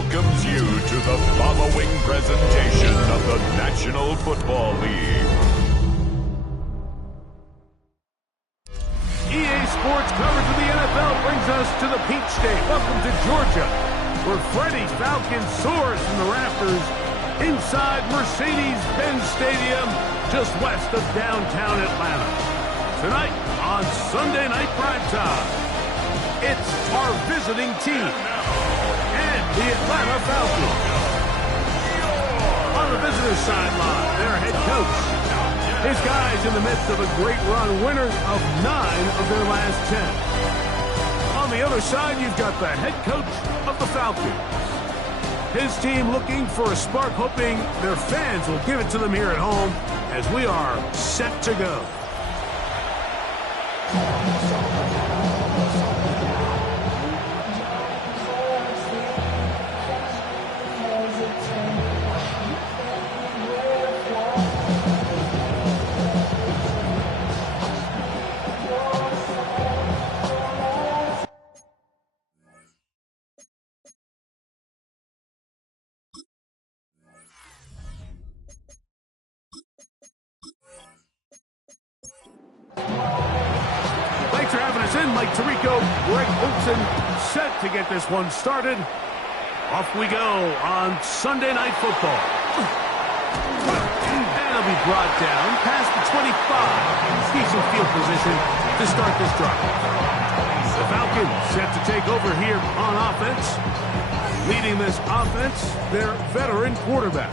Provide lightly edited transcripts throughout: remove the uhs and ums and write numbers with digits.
welcomes you to the following presentation of the National Football League. EA Sports coverage of the NFL brings us to the Peach State. Welcome to Georgia, where Freddie Falcon soars from the rafters inside Mercedes-Benz Stadium, just west of downtown Atlanta. Tonight on Sunday Night Primetime, it's our visiting team and the Atlanta Falcons. On the visitor's sideline, their head coach. His guys in the midst of a great run, winners of 9 of their last 10. On the other side, you've got the head coach of the Falcons. His team looking for a spark, hoping their fans will give it to them here at home as we are set to go. Thanks for having us in, Mike Tirico, Greg Olson, set to get this one started. Off we go on Sunday Night Football. And it'll be brought down past the 25. Decent field position to start this drive. The Falcons set to take over here on offense. Leading this offense, their veteran quarterback.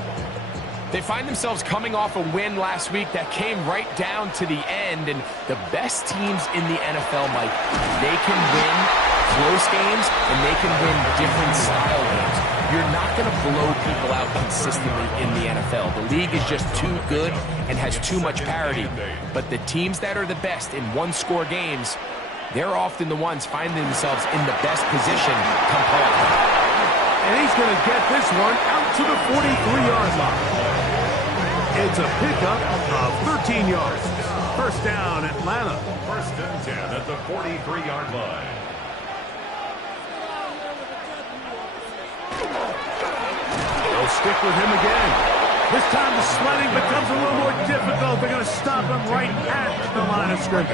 They find themselves coming off a win last week that came right down to the end, and the best teams in the NFL, Mike, they can win close games, and they can win different style games. You're not going to blow people out consistently in the NFL. The league is just too good and has too much parity. But the teams that are the best in one-score games, they're often the ones finding themselves in the best position come playoff. And he's going to get this one out to the 43-yard line. It's a pickup of 13 yards. First down, Atlanta. First and 10 at the 43-yard line. They'll stick with him again. This time the sledding becomes a little more difficult. They're going to stop him right at the line of scrimmage.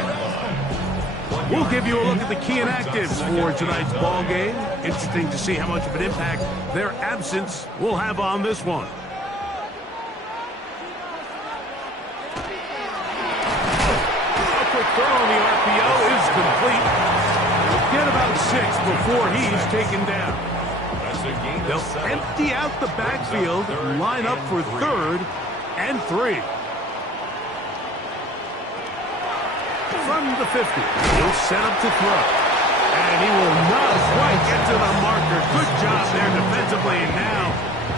We'll give you a look at the key inactives for tonight's ball game. Interesting to see how much of an impact their absence will have on this one. A quick throw on the RPO is complete. He'll get about 6 before he's taken down. They'll empty out the backfield and line up for 3rd and 3. From the 50, he'll set up to throw. And he will not quite get to the marker. Good job there defensively. And now,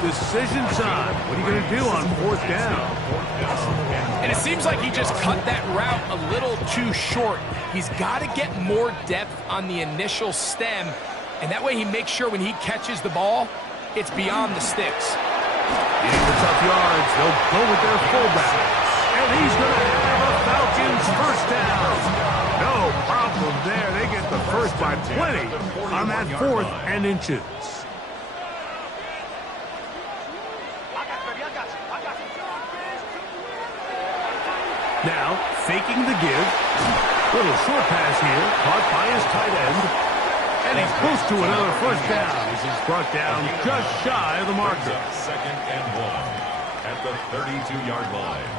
decision time. What are you going to do on 4th down? And it seems like he just cut that route a little too short. He's got to get more depth on the initial stem. And that way he makes sure when he catches the ball, it's beyond the sticks. Getting the tough yards, they'll go with their fullback. And he's going to have a Falcons first down. No problem there. They get the first by plenty on that 4th and inches. Now, faking the give. Little short pass here, caught by his tight end. And he's close to another first down as he's brought down just shy of the marker. Second and 1 at the 32-yard line.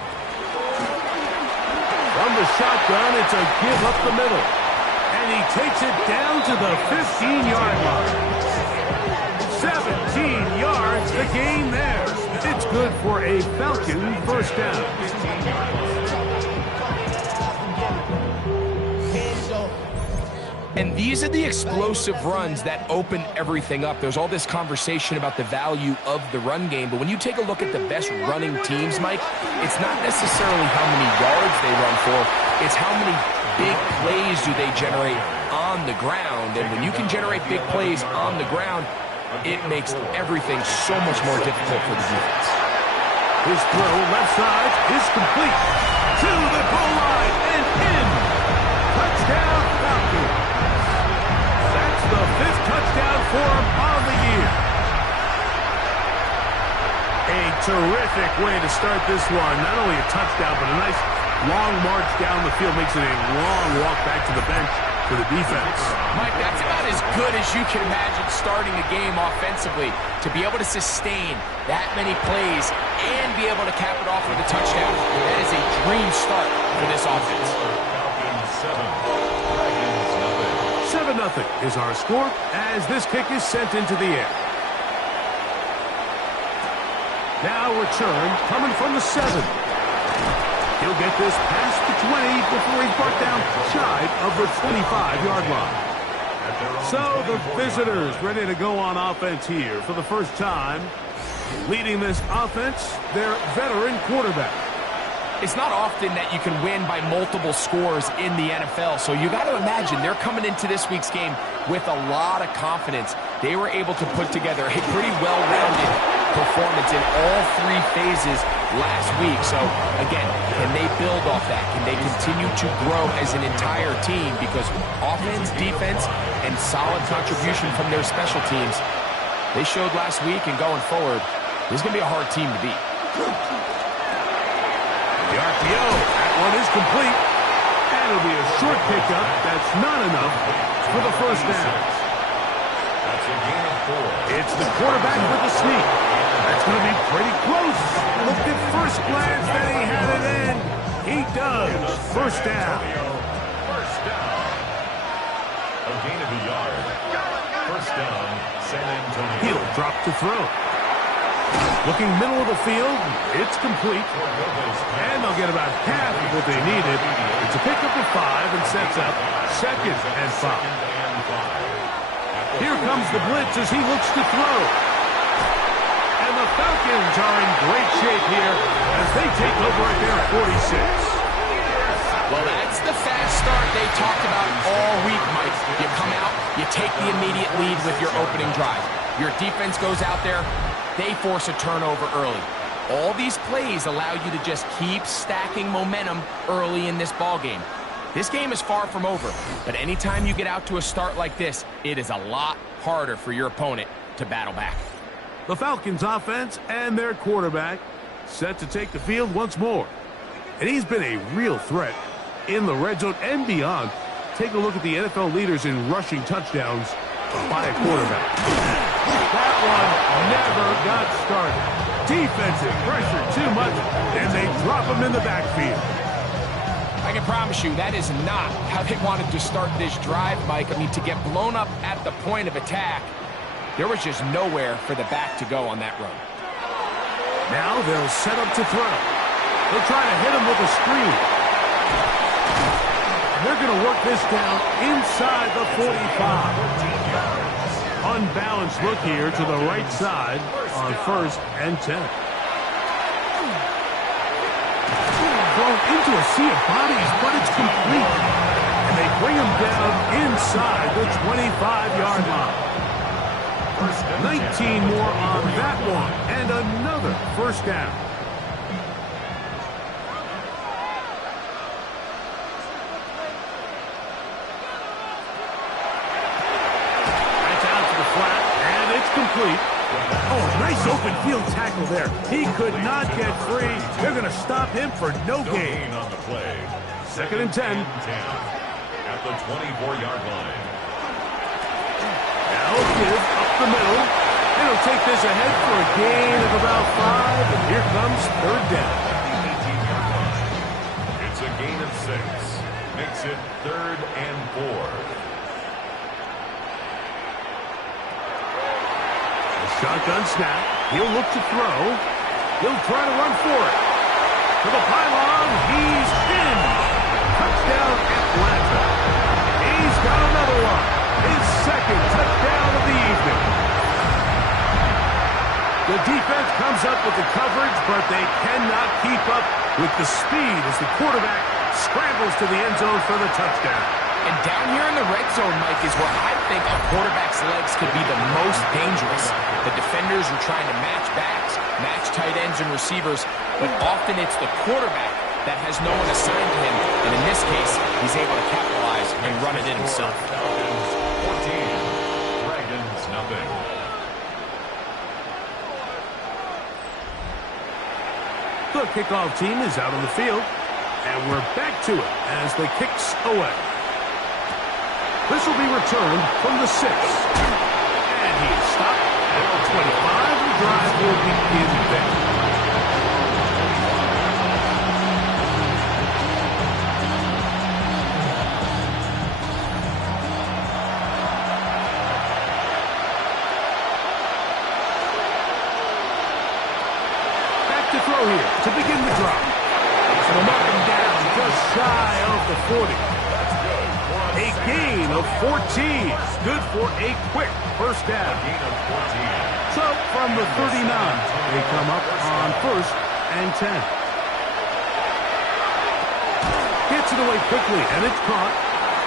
From the shotgun, it's a give up the middle. And he takes it down to the 15-yard line. 17 yards, the gain there. It's good for a Falcon first down. And these are the explosive runs that open everything up. There's all this conversation about the value of the run game, but when you take a look at the best running teams, Mike, it's not necessarily how many yards they run for, it's how many big plays do they generate on the ground. And when you can generate big plays on the ground, it makes everything so much more difficult for the defense. His throw left side is complete to the goal line and in. Touchdown Falcons. That's the 5th touchdown for him on the year. terrific way to start this one. Not only a touchdown, but a nice long march down the field. Makes it a long walk back to the bench for the defense. Mike, that's about as good as you can imagine starting a game offensively. To be able to sustain that many plays and be able to cap it off with a touchdown, that is a dream start for this offense. 7-0 is our score as this kick is sent into the air. Now return coming from the 7. He'll get this past the 20 before he's brought down shy of the 25-yard line. So the visitors ready to go on offense here for the first time. Leading this offense, their veteran quarterback. It's not often that you can win by multiple scores in the NFL, so you got to imagine they're coming into this week's game with a lot of confidence. They were able to put together a pretty well-rounded performance in all 3 phases last week. So, again, can they build off that? Can they continue to grow as an entire team? Because offense, defense, and solid contribution from their special teams, they showed last week, and going forward, this is going to be a hard team to beat. The RPO, that one is complete. And it'll be a short pickup. That's not enough for the first down. It's the quarterback with the sneak. That's going to be pretty close. Looked at first glance that he had it in. He does. First down. A gain of a yard. First down, San Antonio. He'll drop to throw. Looking middle of the field, it's complete. And they'll get about half of what they needed. It's a pickup of 5 and sets up 2nd and 5. Here comes the blitz as he looks to throw. And the Falcons are in great shape here as they take over at their 46. Well, that's the fast start they talked about all week, Mike. You come out, you take the immediate lead with your opening drive. Your defense goes out there, they force a turnover early. All these plays allow you to just keep stacking momentum early in this ballgame. This game is far from over, but anytime you get out to a start like this, it is a lot harder for your opponent to battle back. The Falcons offense and their quarterback set to take the field once more. And he's been a real threat in the red zone and beyond. Take a look at the NFL leaders in rushing touchdowns by a quarterback. That one never got started. Defensive pressure too much, and they drop him in the backfield. I can promise you that is not how they wanted to start this drive, Mike. I mean, to get blown up at the point of attack, there was just nowhere for the back to go on that run. Now they'll set up to throw. They'll try to hit him with a screen. They're going to work this down inside the 45. Unbalanced look here to the right side on 1st and 10. Thrown into a sea of bodies, but it's complete. And they bring him down inside the 25-yard line. 19 more on that one, and another first down. Complete. Oh, nice open field tackle there. He could not get free. They're going to stop him for no gain on the play. 2nd and 10. At the 24-yard line. Now give up the middle. And he'll take this ahead for a gain of about 5. And here comes 3rd down. It's a gain of 6. Makes it 3rd and 4. Shotgun snap. He'll look to throw. He'll try to run for it. To the pylon. He's in. Touchdown, Atlanta. He's got another one. His 2nd touchdown of the evening. The defense comes up with the coverage, but they cannot keep up with the speed as the quarterback scrambles to the end zone for the touchdown. And down here in the red zone, Mike, is where I think a quarterback's legs could be the most dangerous. The defenders are trying to match backs, match tight ends and receivers, but often it's the quarterback that has no one assigned to him. And in this case, he's able to capitalize and run it in himself. 14, Dragons nothing. The kickoff team is out on the field. And we're back to it as the kicks away. This will be returned from the 6. And he is stopped at the 25. The drive will begin there. Back to throw here to begin the drive. He'll knock him down just shy of the 40. A gain of 14. Good for a quick first down. So from the 39, they come up on 1st and 10. Gets it away quickly, and it's caught.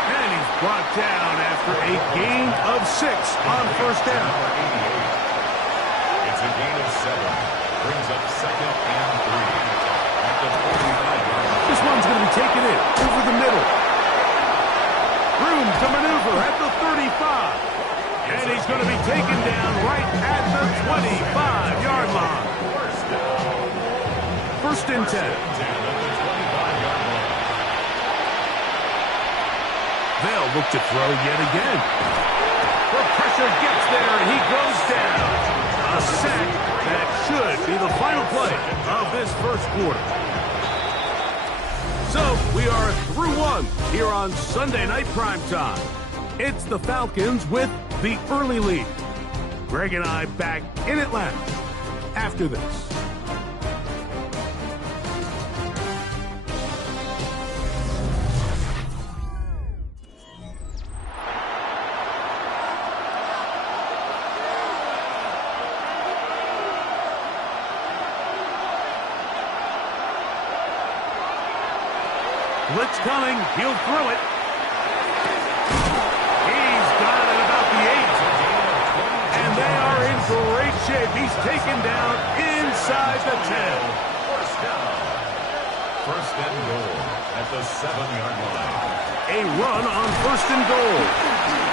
And he's brought down after a gain of 6 on 1st down. It's a gain of 7. Brings up 2nd and 3. At the 45-yard. This one's going to be taken in over the middle. Room to maneuver at the 35. And he's going to be taken down right at the 25-yard line. 1st and 10. They'll look to throw yet again. The pressure gets there, and he goes down. A sack that should be the final play of this 1st quarter. So, we are through 1 here on Sunday Night Primetime. It's the Falcons with the early lead. Greg and I back in Atlanta after this. Blitz coming. He'll throw it. He's got it about the 8. And they are in great shape. He's taken down inside the 10. First down. 1st and goal at the 7-yard line. A run on 1st and goal.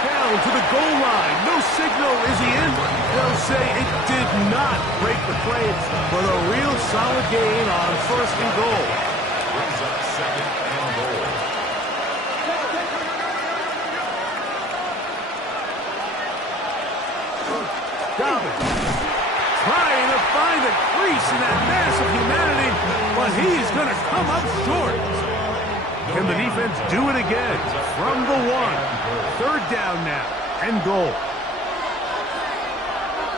Down to the goal line. No signal. Is he in? They'll say it did not break the play, but a real solid gain on 1st and goal. Brings up 2nd and goal. Dobbins trying to find a crease in that mass of humanity, but he's going to come up short. Can the defense do it again? From the 1. 3rd down now and goal.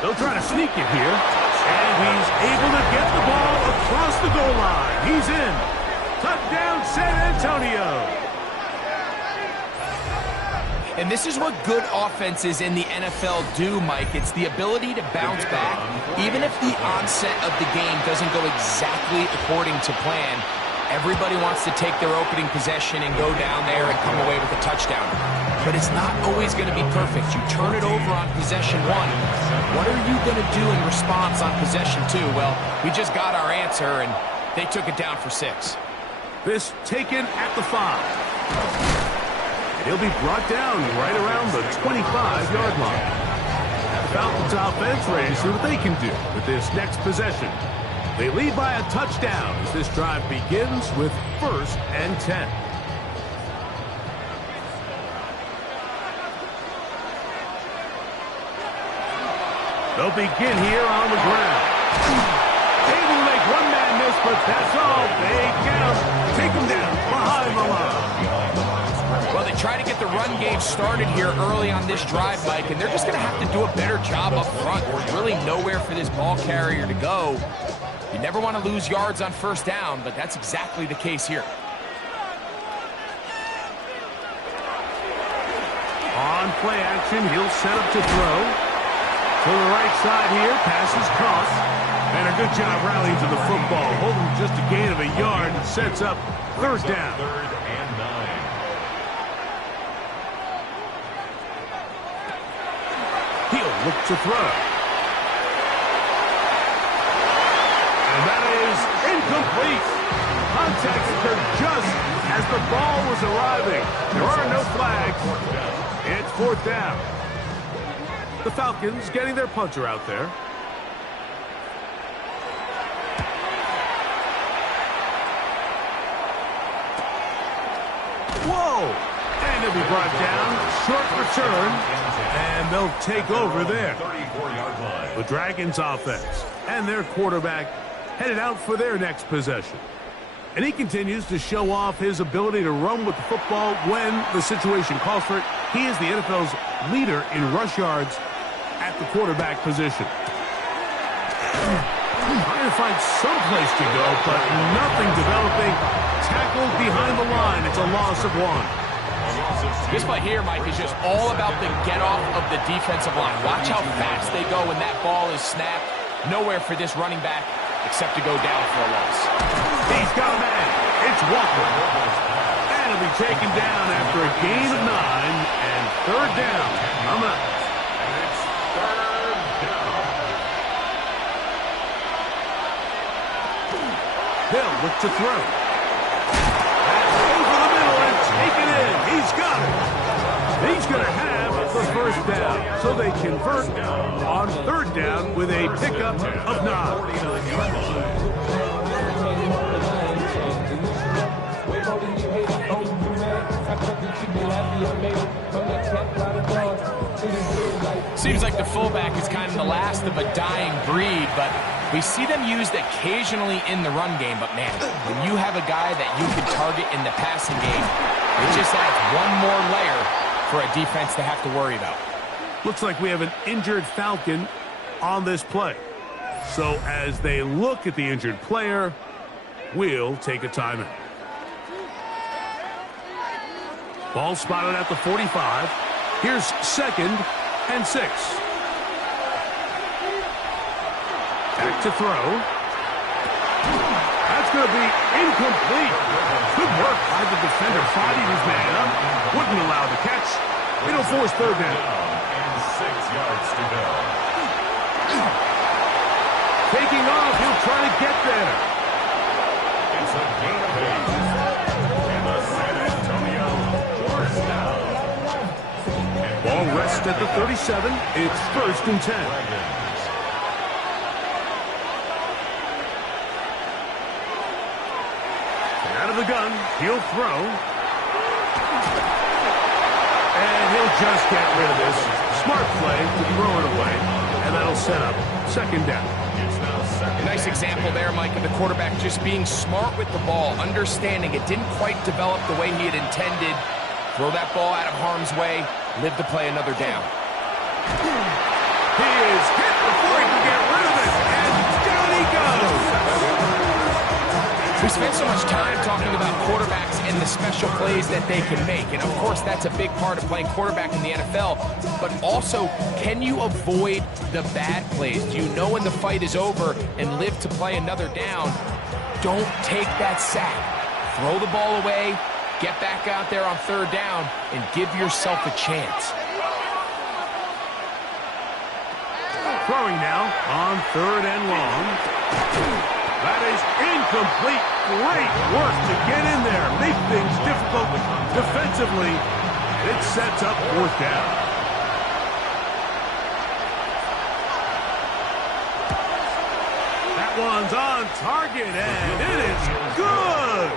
They'll try to sneak it here, and he's able to get the ball across the goal line. He's in. Touchdown, San Antonio. And this is what good offenses in the NFL do, Mike. It's the ability to bounce back. Even if the onset of the game doesn't go exactly according to plan, everybody wants to take their opening possession and go down there and come away with a touchdown. But it's not always going to be perfect. You turn it over on possession 1. What are you going to do in response on possession 2? Well, we just got our answer, and they took it down for 6. This taken at the 5. He'll be brought down right around the 25-yard line. The Falcons offense ready to see what they can do with this next possession. They lead by a touchdown as this drive begins with 1st and 10. They'll begin here on the ground. Able to make one man miss, but that's all. They count. Take him down behind the line. Well, they try to get the run game started here early on this drive, Mike, and they're just going to have to do a better job up front. There's really nowhere for this ball carrier to go. You never want to lose yards on 1st down, but that's exactly the case here. On play action, he'll set up to throw. To the right side here, pass is caught. And a good job rallying to the football. Holding just a gain of a yard and sets up 3rd down. 3rd and 9. He'll look to throw. And that is incomplete. Contact occurred just as the ball was arriving. There are no flags. It's 4th down. The Falcons getting their punter out there. Oh, and he'll be brought down. Short return, and they'll take over there. The Dragons offense and their quarterback headed out for their next possession. And he continues to show off his ability to run with the football when the situation calls for it. He is the NFL's leader in rush yards at the quarterback position. Trying to find some place to go, but nothing developing. Tackled behind the line. It's a loss of 1. This play here, Mike, is just all about the get-off of the defensive line. Watch how fast they go when that ball is snapped. Nowhere for this running back except to go down for a loss. He's got a man. It's Walker. And he'll be taken down after a gain of 9 and 3rd down. I'm out. It's 3rd down. Hill look to throw. Over the middle and take it in. He's got it. He's going to have the 1st down. So they convert on 3rd down with a pickup of 9. Seems like the fullback is kind of the last of a dying breed, but we see them used occasionally in the run game. But, man, when you have a guy that you can target in the passing game, it just adds one more layer for a defense to have to worry about. Looks like we have an injured Falcon on this play. So as they look at the injured player, we'll take a timeout. Ball spotted at the 45. Here's 2nd and 6. Back to throw. That's going to be incomplete. Good work by the defender, fighting his man up. Wouldn't allow the catch. It'll force 3rd down. And 6 yards to go. Taking off, he'll try to get there. It's a gain of 8. And the San Antonio 4th down. Ball rests at the 37. It's 1st and 10. Out of the gun, he'll throw. And he'll just get rid of this. Smart play to throw it away. And that'll set up 2nd down. A nice example there, Mike, of the quarterback just being smart with the ball, understanding it didn't quite develop the way he had intended. Throw that ball out of harm's way, live to play another down. He is hit before he can get rid of it, and down he goes. We spent so much time talking about quarterbacks and the special plays that they can make, and of course that's a big part of playing quarterback in the NFL, but also, can you avoid the bad plays? Do you know when the fight is over and live to play another down? Don't take that sack. Throw the ball away, get back out there on 3rd down, and give yourself a chance. Throwing now on 3rd and long. That is incomplete. Great work to get in there. Make things difficult defensively. It sets up 4th down. That one's on target, and it is good.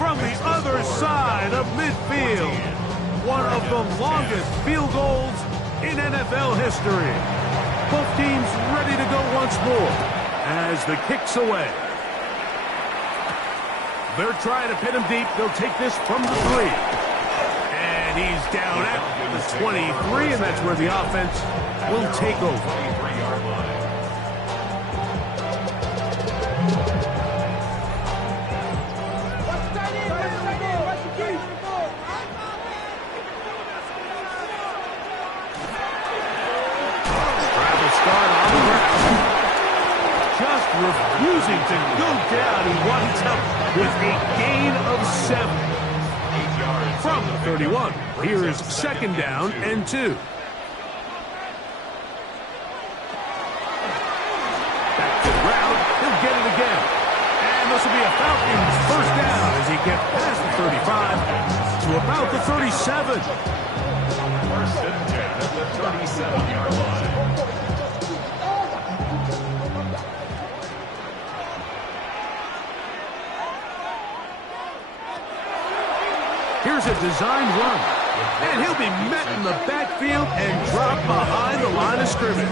From the other side of midfield. One of the longest field goals in NFL history. Both teams ready to go once more as the kick's away. They're trying to pin him deep. They'll take this from the 3. And he's down at the 23, and that's where the offense will take over. Refusing to go down. He winds up with a gain of 7 from the 31. Here is 2nd down and 2. Back to the ground. He'll get it again. And this will be a Falcons 1st down as he gets past the 35 to about the 37. 1st and 10 at the 37-yard line. Here's Here's a designed run. And he'll be met in the backfield and dropped behind the line of scrimmage.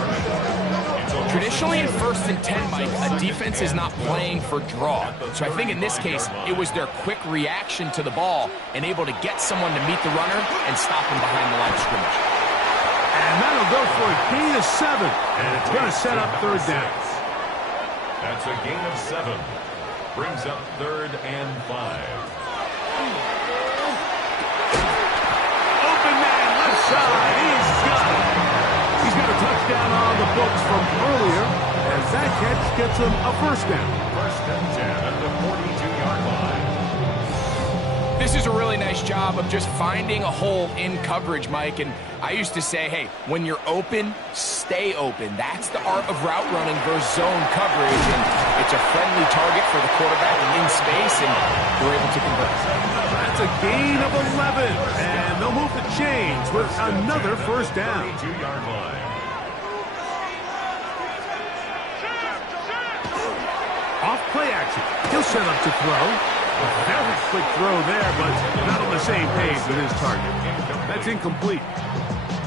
Traditionally in 1st and 10, Mike, a defense is not playing for draw. So I think in this case, it was their quick reaction to the ball and able to get someone to meet the runner and stop him behind the line of scrimmage. And that'll go for a gain of 7. And it's going to set up 3rd down. That's a gain of 7. Brings up 3rd and 5. Open man, left side. He's got it. He's got a touchdown on the books from earlier, as that catch gets him a 1st down. 1st and 10 at the 42-yard line. This is a really nice job of just finding a hole in coverage, Mike. And I used to say, hey, when you're open, stay open. That's the art of route running versus zone coverage. And it's a friendly target for the quarterback in space, and they're able to convert. That's a gain of 11. And they'll move the chains with another 1st down. 42-yard line. Off play action. He'll set up to throw. A very quick throw there, but not on the same page with his target. That's incomplete.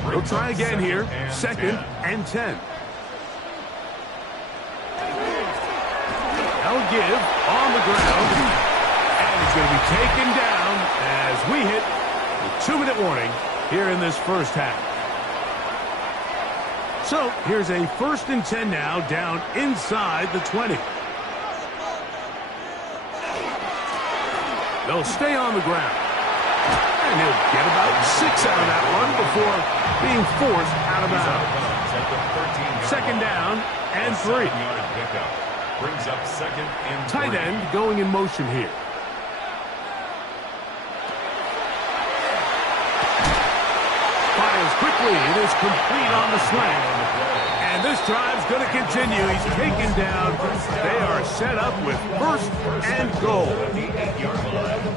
He'll try again here. 2nd and 10. They'll give on the ground. And he's going to be taken down as we hit the 2-minute warning here in this 1st half. So here's a 1st and 10 now, down inside the 20. They'll stay on the ground. And he'll get about 6 out of that one before being forced out of bounds. 2nd down and 3. Brings up 2nd and 3. Tight end going in motion here. Fires quickly. It is complete on the slant. And this drive's going to continue. He's taken down. They are set up with 1st and goal.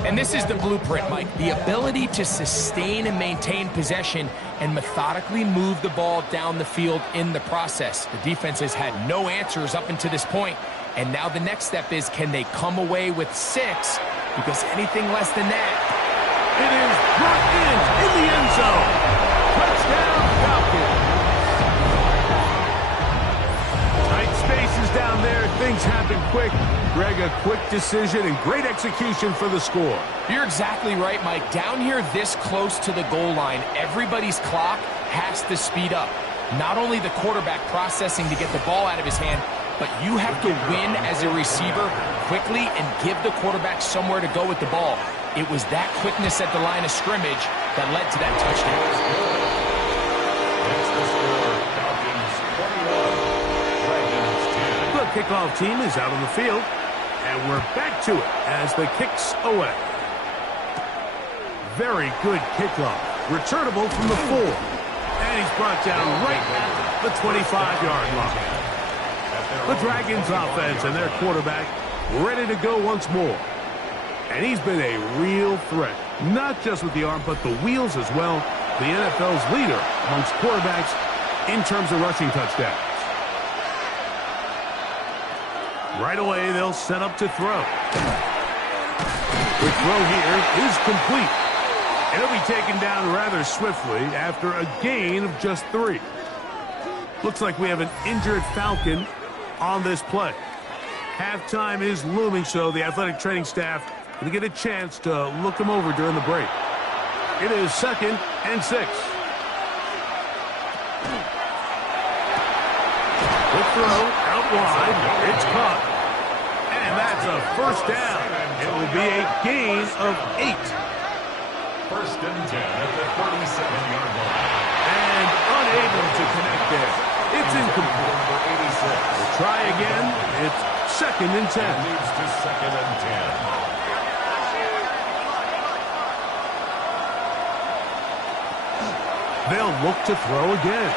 And this is the blueprint, Mike. The ability to sustain and maintain possession and methodically move the ball down the field in the process. The defense has had no answers up until this point. And now the next step is, can they come away with 6? Because anything less than that. It is brought in the end zone. Touchdown, Falcons. Tight spaces down there. Things happen quick. Greg, a quick decision and great execution for the score. You're exactly right, Mike. Down here this close to the goal line, everybody's clock has to speed up. Not only the quarterback processing to get the ball out of his hand, but you have to win as a receiver quickly and give the quarterback somewhere to go with the ball. It was that quickness at the line of scrimmage that led to that touchdown. That's the score. Falcons 21, Dragons 10. The kickoff team is out on the field, and we're back to it as the kick's away. Very good kickoff. Returnable from the 4. And he's brought down right at the 25-yard line. The Dragons offense and their quarterback ready to go once more. And he's been a real threat, not just with the arm, but the wheels as well. The NFL's leader amongst quarterbacks in terms of rushing touchdowns. Right away, they'll set up to throw. The throw here is complete. And he'll be taken down rather swiftly after a gain of just 3. Looks like we have an injured Falcon on this play. Halftime is looming, so the athletic training staff going to get a chance to look him over during the break. It is 2nd and 6. The throw out wide. It's caught. And that's a 1st down. It will be a gain of 8. 1st and 10 at the 37-yard line. And unable to connect there. It's incomplete. We'll try again. It's 2nd and 10. Leads to 2nd and 10. They'll look to throw again.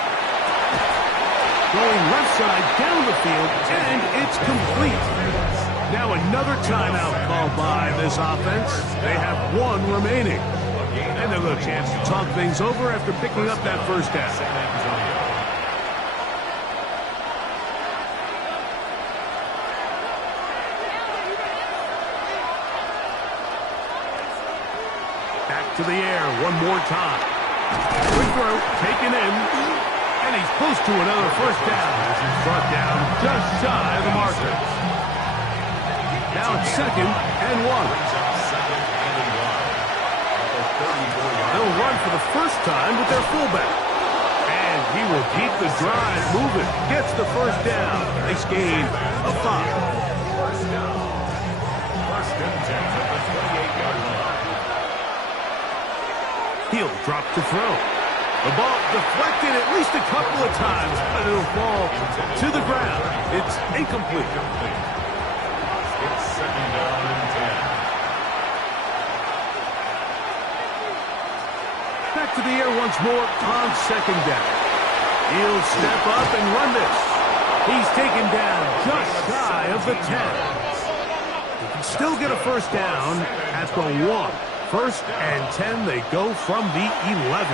Going left side down the field, and it's complete. Now another timeout called by this offense. They have 1 remaining. And they'll have a chance to talk things over after picking up that 1st down. Back to the air one more time. Quick throw, taken in, and he's close to another first down. He's brought down just shy of the marker. Now it's 2nd and 1. They'll run for the first time with their fullback. And he will keep the drive moving. Gets the first down. Nice gain of 5. First down. First and 10 at the 28-yard line. He'll drop to throw. The ball deflected at least a couple of times, but it'll fall to the ground. It's incomplete. It's 2nd down and 10. Back to the air once more on 2nd down. He'll step up and run this. He's taken down just shy of the 10. He can still get a first down at the 1. 1st and 10, they go from the 11.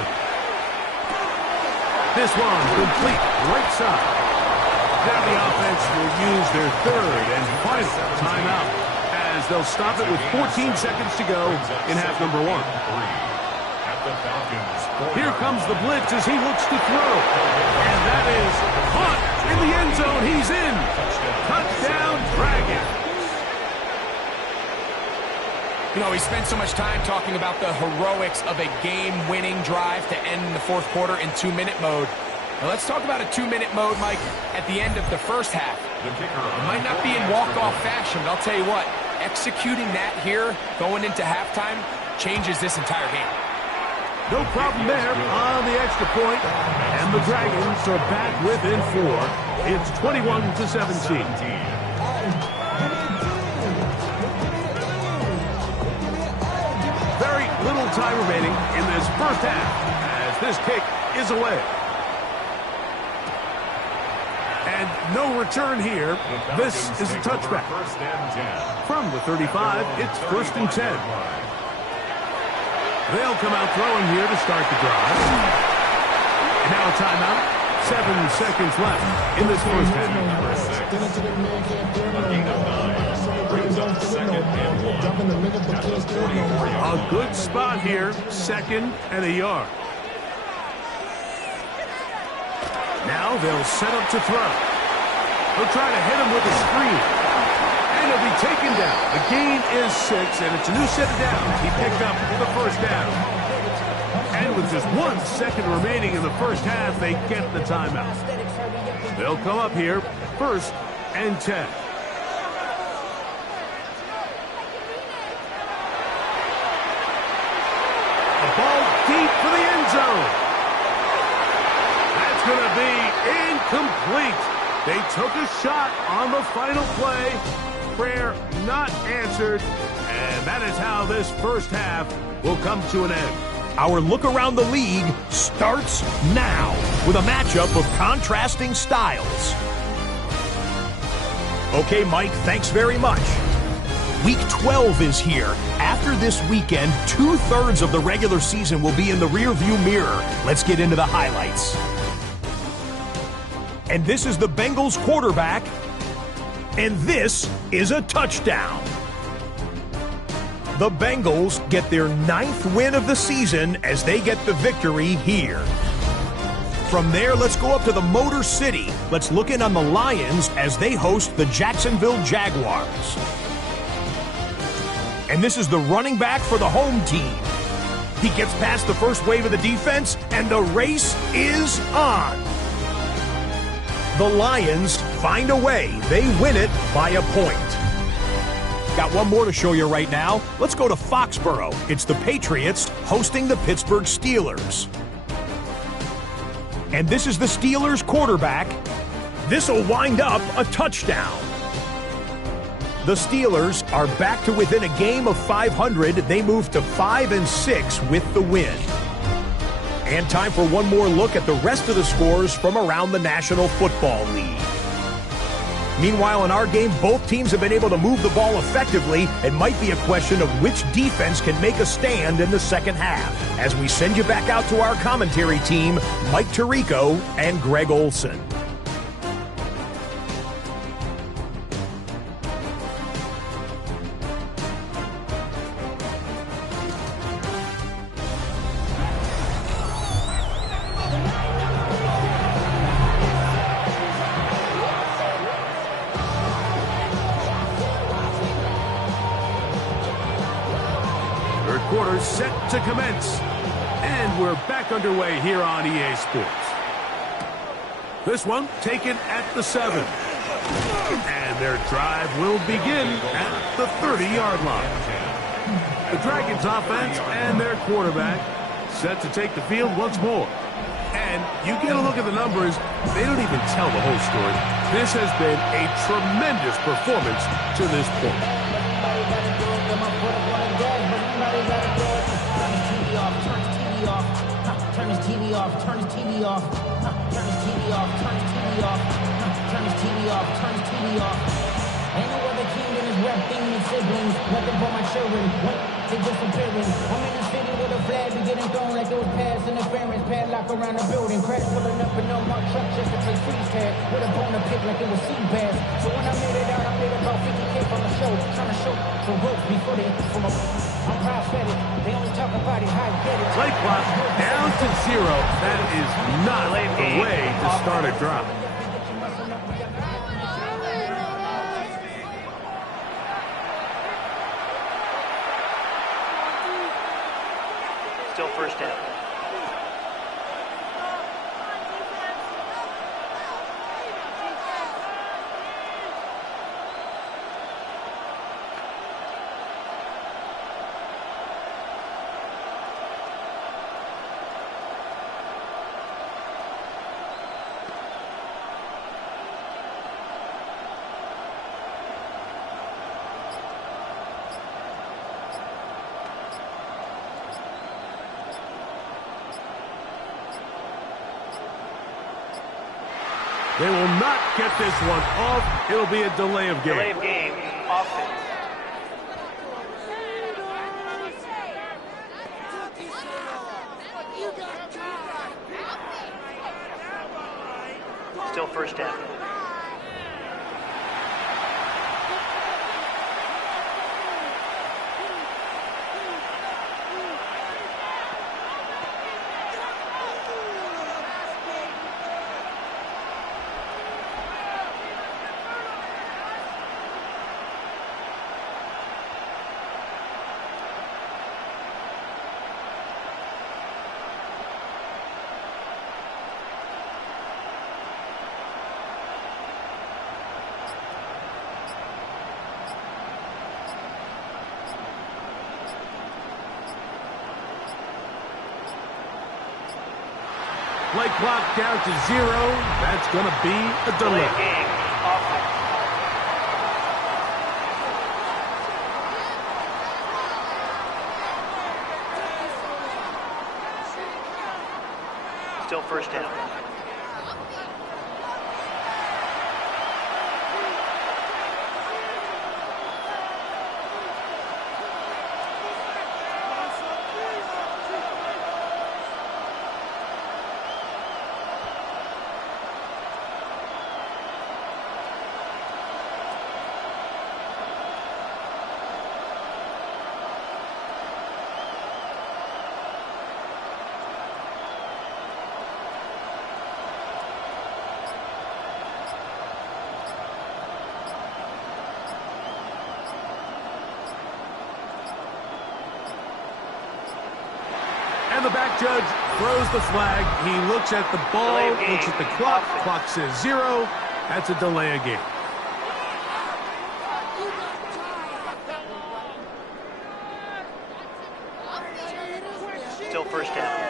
This one complete, right side. Now the offense will use their 3rd and final timeout as they'll stop it with 14 seconds to go in half number 1. Here comes the blitz as he looks to throw. And that is caught in the end zone. He's in. Touchdown, Dragons. You know, we spent so much time talking about the heroics of a game-winning drive to end the 4th quarter in 2-minute mode. Now let's talk about a 2-minute mode, Mike, at the end of the first half. It might not be in walk-off fashion, but I'll tell you what, executing that here, going into halftime, changes this entire game. No problem there on the extra point, and the Dragons are back within 4. It's 21-17. Very little time remaining in this first half as this kick is away. And no return here. This is a touchback. From the 35, it's 1st and 10. They'll come out throwing here to start the drive. And now a timeout. 7 seconds left in this first half. A good spot here. 2nd and a yard. Now they'll set up to throw. They'll try to hit him with a screen. And he'll be taken down. The gain is 6, and it's a new set of downs. He picked up the first down. And with just 1 second remaining in the first half, they get the timeout. They'll come up here, 1st and 10. A ball deep for the end zone. That's going to be incomplete. They took a shot on the final play. Prayer not answered, and that is how this first half will come to an end. Our look around the league starts now with a matchup of contrasting styles. Okay, Mike, thanks very much. Week 12 is here. After this weekend, 2/3 of the regular season will be in the rearview mirror. Let's get into the highlights. And this is the Bengals quarterback. And this is a touchdown. The Bengals get their 9th win of the season as they get the victory here. From there, let's go up to the Motor City. Let's look in on the Lions as they host the Jacksonville Jaguars. And this is the running back for the home team. He gets past the first wave of the defense, and the race is on. The Lions find a way. They win it by a point. Got one more to show you right now. Let's go to Foxborough. It's the Patriots hosting the Pittsburgh Steelers. And this is the Steelers quarterback. This will wind up a touchdown. The Steelers are back to within a game of 500. They move to 5-6 with the win. And time for one more look at the rest of the scores from around the National Football League. Meanwhile, in our game, both teams have been able to move the ball effectively. It might be a question of which defense can make a stand in the second half. As we send you back out to our commentary team, Mike Tirico and Greg Olson. quarter set to commence. And we're back underway here on EA Sports. This one taken at the 7. And their drive will begin at the 30-yard line. The Dragons offense and their quarterback set to take the field once more. And you get a look at the numbers, they don't even tell the whole story. This has been a tremendous performance to this point. Turn his TV off, turn his TV off, turn his TV off, turn his TV off, turn his TV off, turn his TV off. Ain't no other king than his rap thing and siblings. Nothing but my children. They disappearing. I'm in the city with a flag be getting thrown like it was pass interference. Padlock around the building. Crash pulling up in no mark truck just to play freeze tag. With a bone to pick like it was sea bass. So when I made it out, I made about 50K from the show. Trying to show the ropes before they from a... I'm prophetic. They only talk about it, how I get it. Play clock down to 0. That is not the way to start a drive. Still first down. They will not get this one off. It'll be a delay of game. Delay of game. Offense. Still first down. Play clock down to 0. That's going to be a delay. Game. Offense. Still first down. And the back judge throws the flag. He looks at the ball, looks at the clock. Clock says 0. That's a delay of game. Still first down.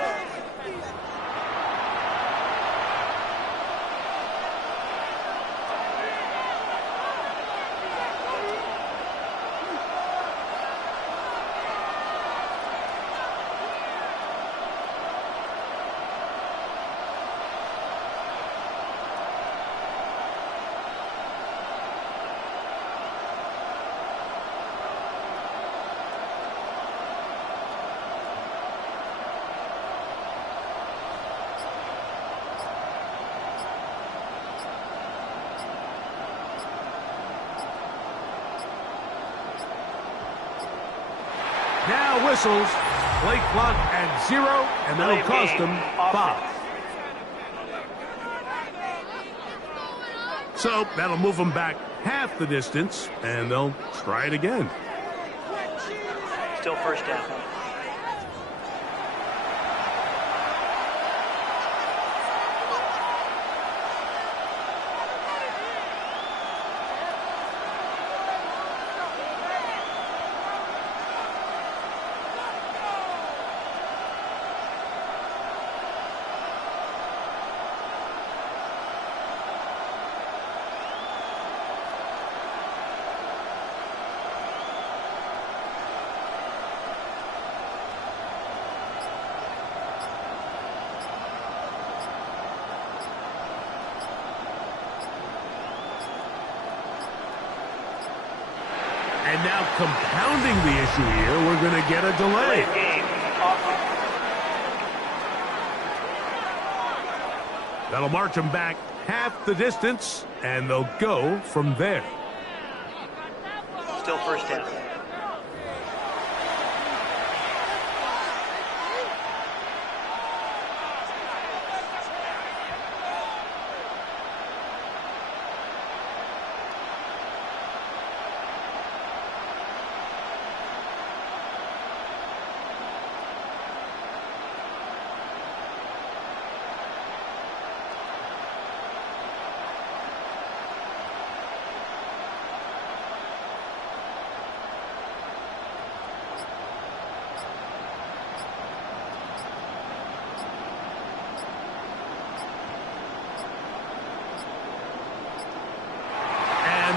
Now whistles. Play clock at 0, and that'll cost them 5. So that'll move them back half the distance, and they'll try it again. Still first down. And now compounding the issue here, we're going to get a delay. Game, offense. That'll march them back half the distance, and they'll go from there. Still first down.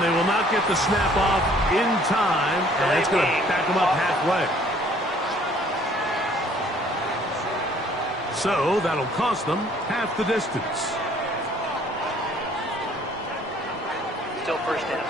They will not get the snap off in time, and it's going to back them up halfway. So that'll cost them half the distance. Still first down.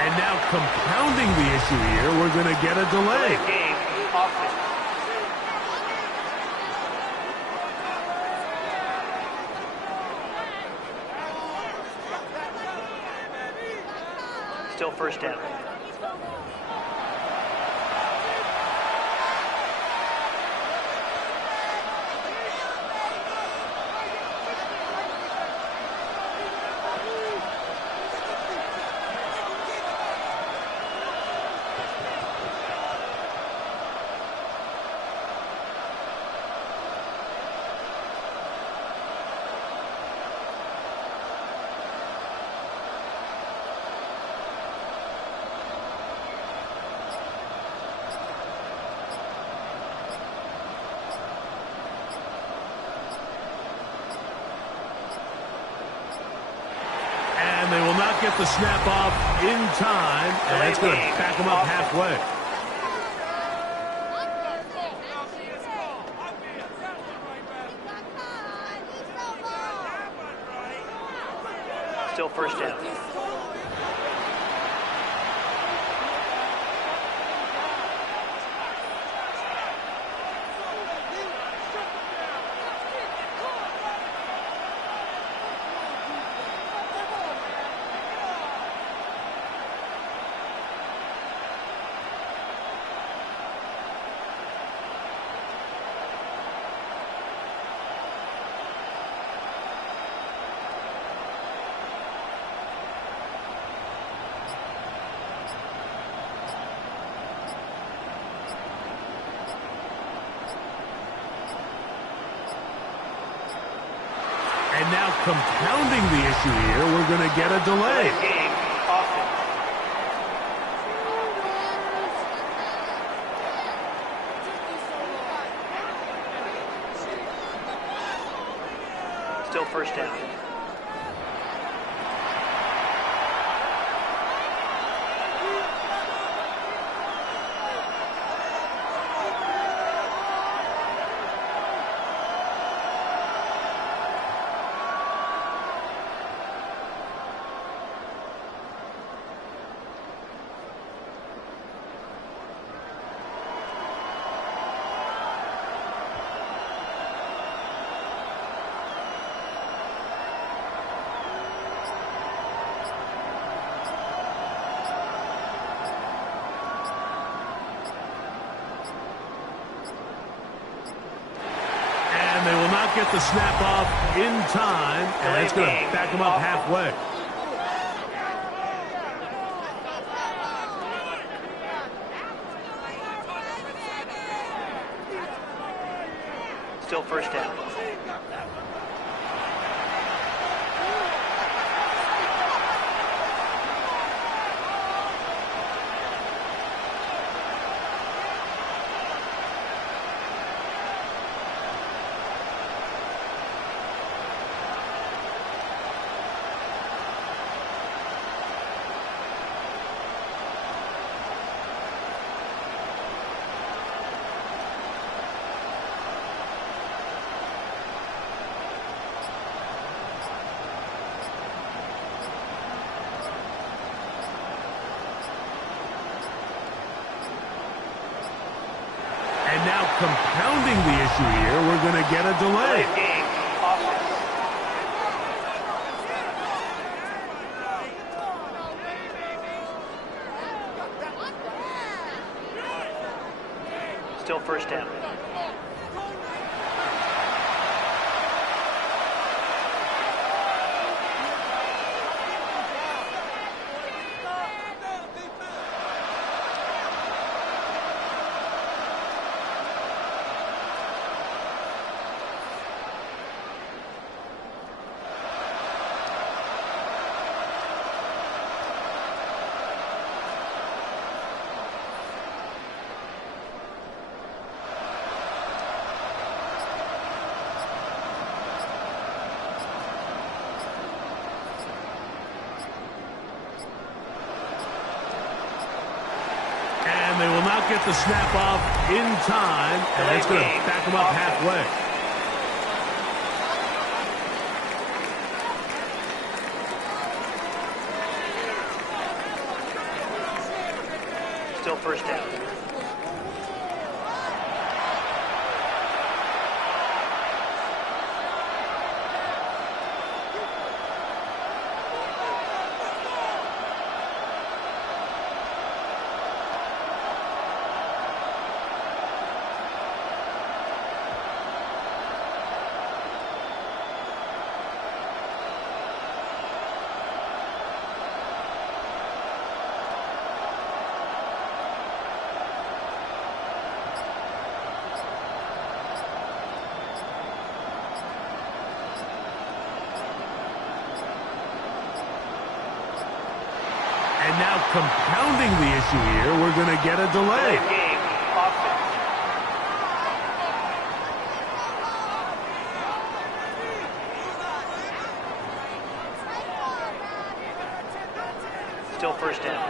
And now compounding the issue here, we're going to get a delay. Game, offense. Still first down. And they will not get the snap off in time, and it's going to back them up halfway. Still first down. And now compounding the issue here, we're going to get a delay. Game, offense. Still first down. And they will not get the snap off in time, and it's going to back them up halfway. Still first down. And now compounding the issue here, we're going to get a delay. Delayed game. Offense. Still first down. And they will not get the snap off in time, and it's going to back them up halfway. Still first down. And now compounding the issue here, we're going to get a delay. Delayed game. Offense. Still first down.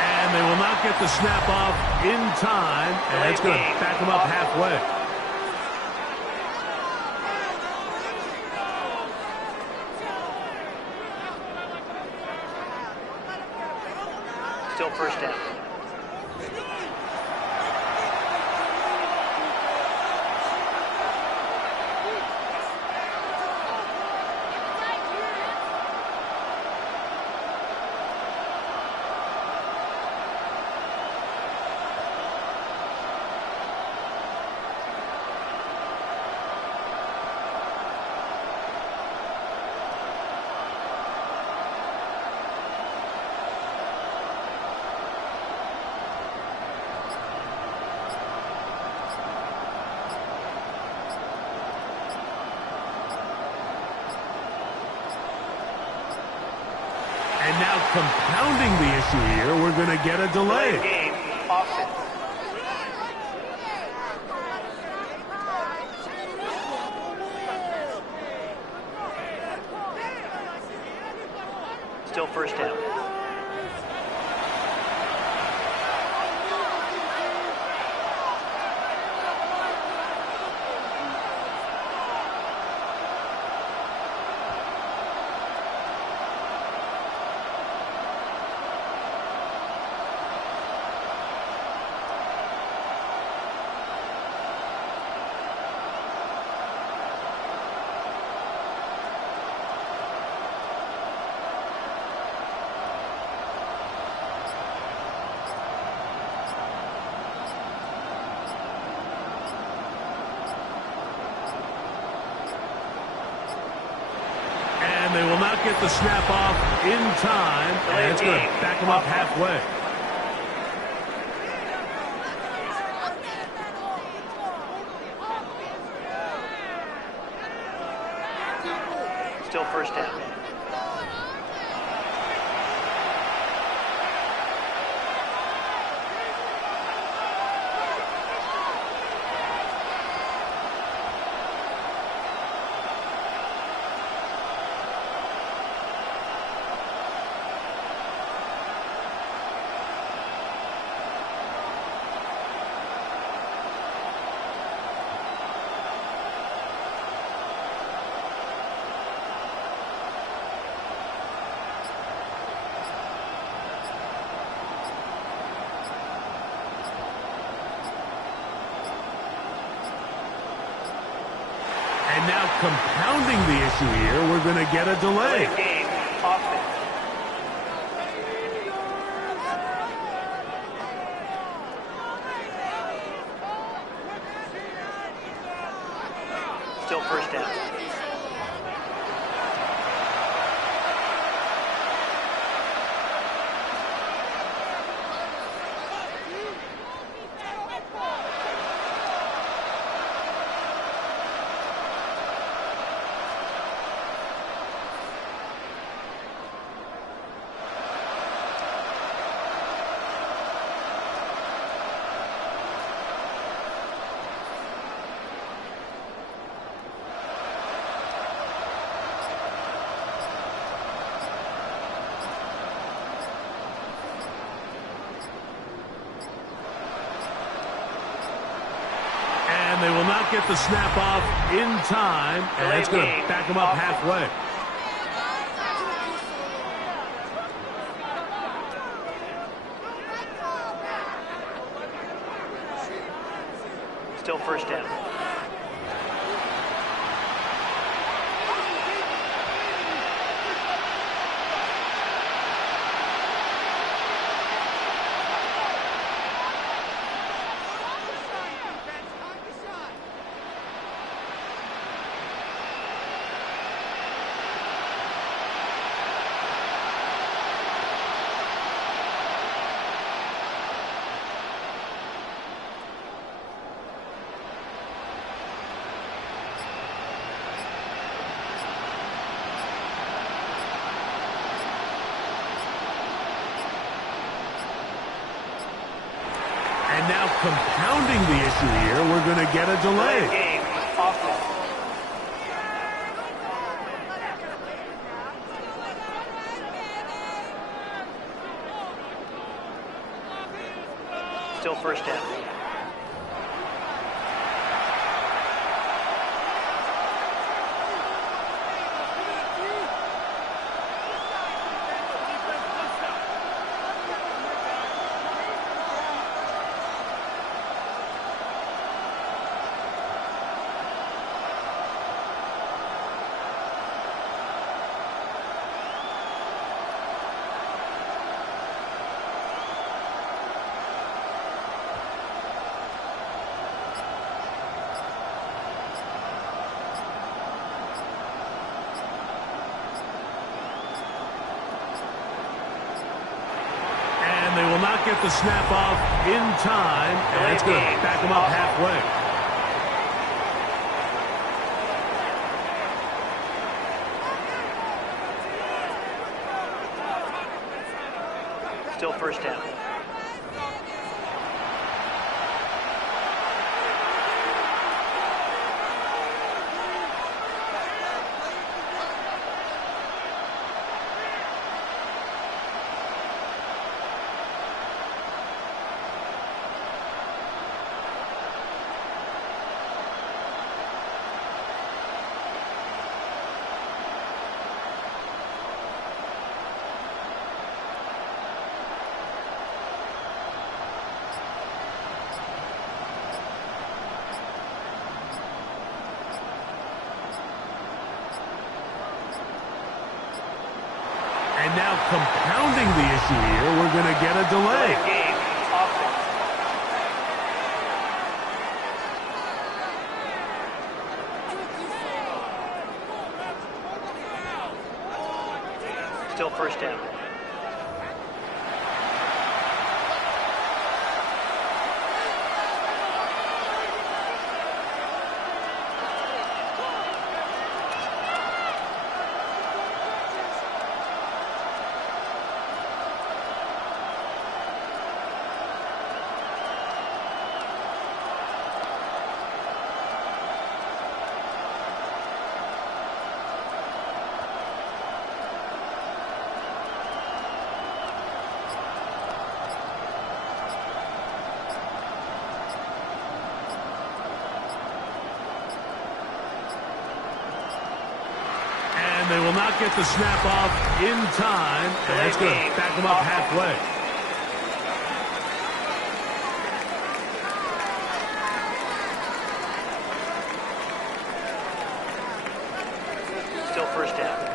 And they will not get the snap off in time, and it's going to back them up halfway. Still first down. And now compounding the issue here, we're going to get a delay. Delayed game. Offense. Still first down. And they will not get the snap off in time. And it's going to back them up halfway. Still first down. And now compounding the issue here, we're going to get a delay. Game, offense. Still first down. And they will not get the snap off in time. And it's going to back them up halfway. Still first down. And now compounding the issue here, we're going to get a delay. Game, offense. Still first down. They will not get the snap off in time, and it's going to back them up halfway. Still first down. And now compounding the issue here, we're going to get a delay. Game, offense. Still first down. They will not get the snap off in time, and that's going to back them up halfway. Still first down.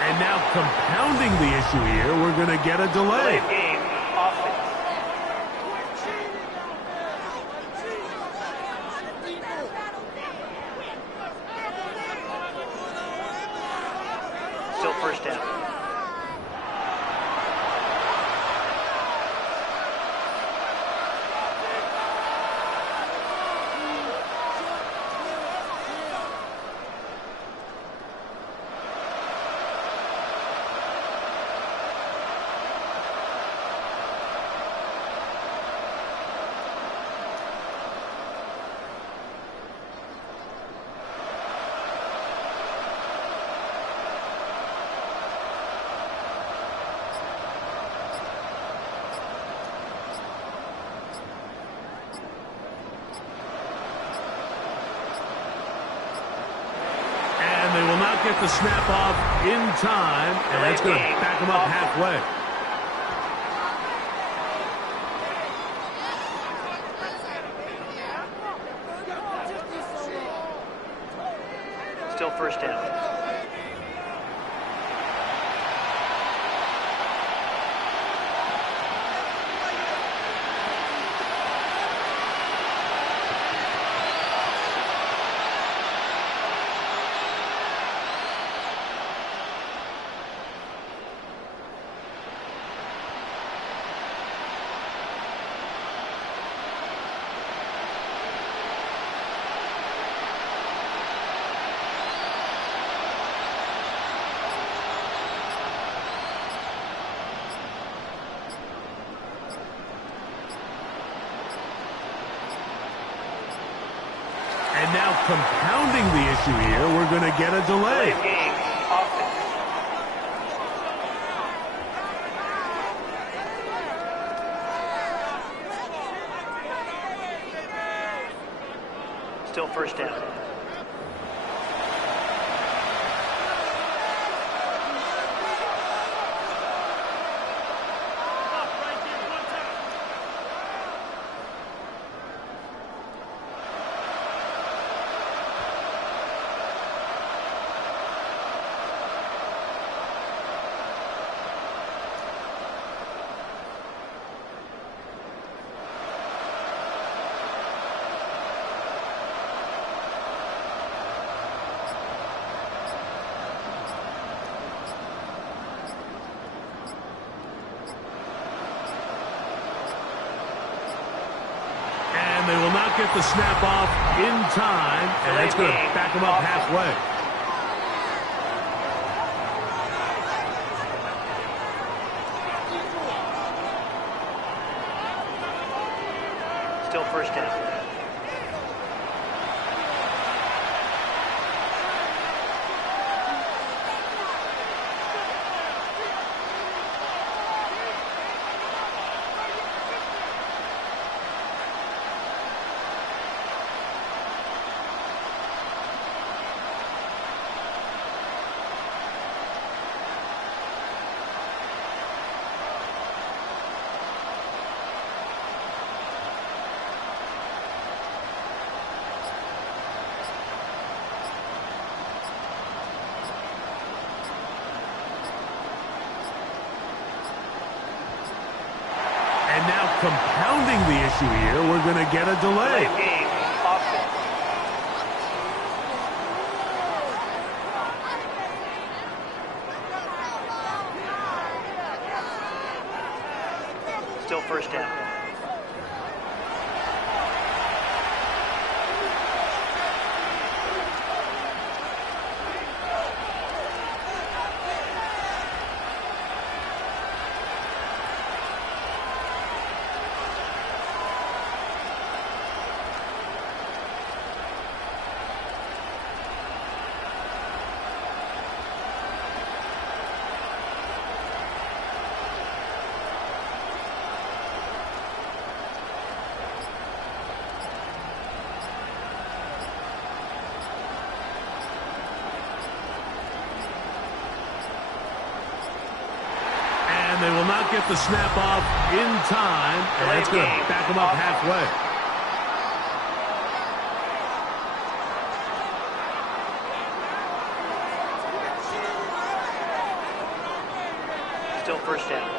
And now compounding the issue here, we're going to get a delay. Delay game, offense. Still first down. They will not get the snap off in time, and that's going to back them up halfway. Still first down. And now compounding the issue here, we're going to get a delay. Delay game, offense. Still first down. They will not get the snap off in time, and that's going to back them up halfway. Still first down. And now compounding the issue here, we're going to get a delay. Delay of game. Offense. Still first down. And they will not get the snap off in time. And that's going to back them up halfway. Still first down.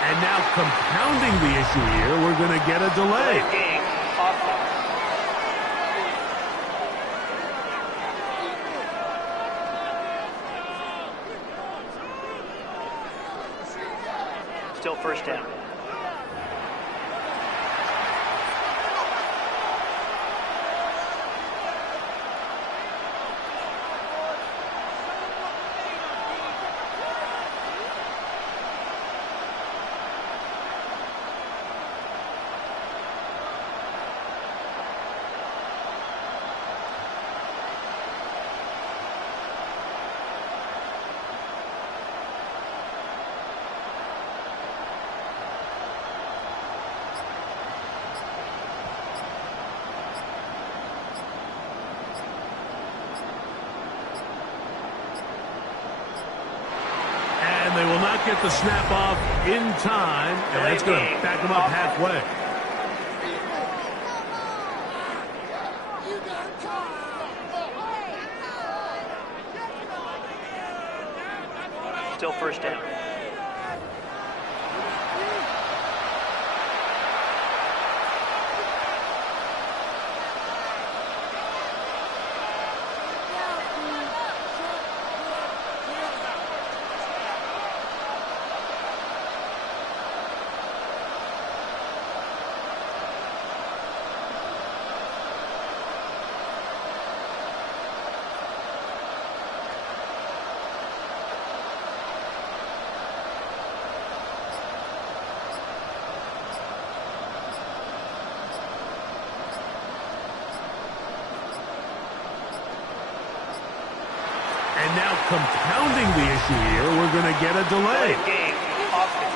And now compounding the issue here, we're going to get a delay. Delay of game. Offense. Still first down. And they will not get the snap off in time. And that's going to back them up halfway. Still first down. And now compounding the issue here, we're going to get a delay. Delay of game. Offense.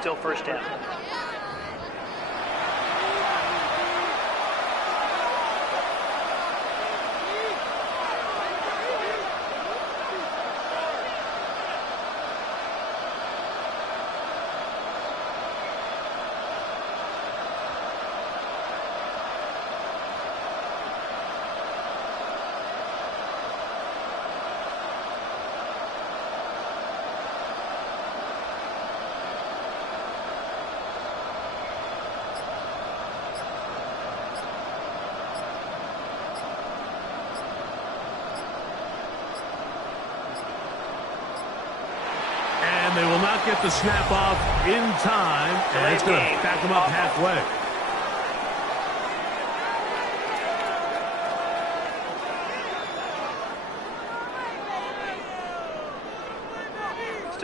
Still first down. And they will not get the snap off in time. And it's going to back them up halfway.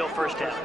Still first down.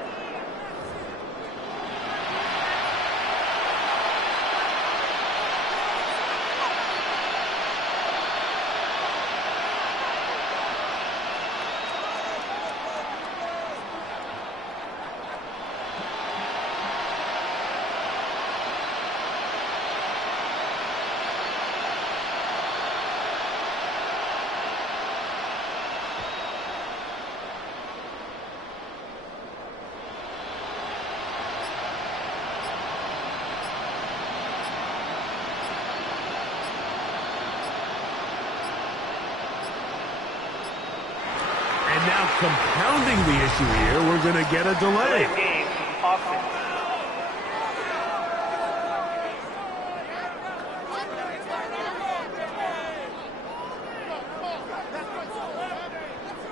And now compounding the issue here, we're going to get a delay. Delay game, offense.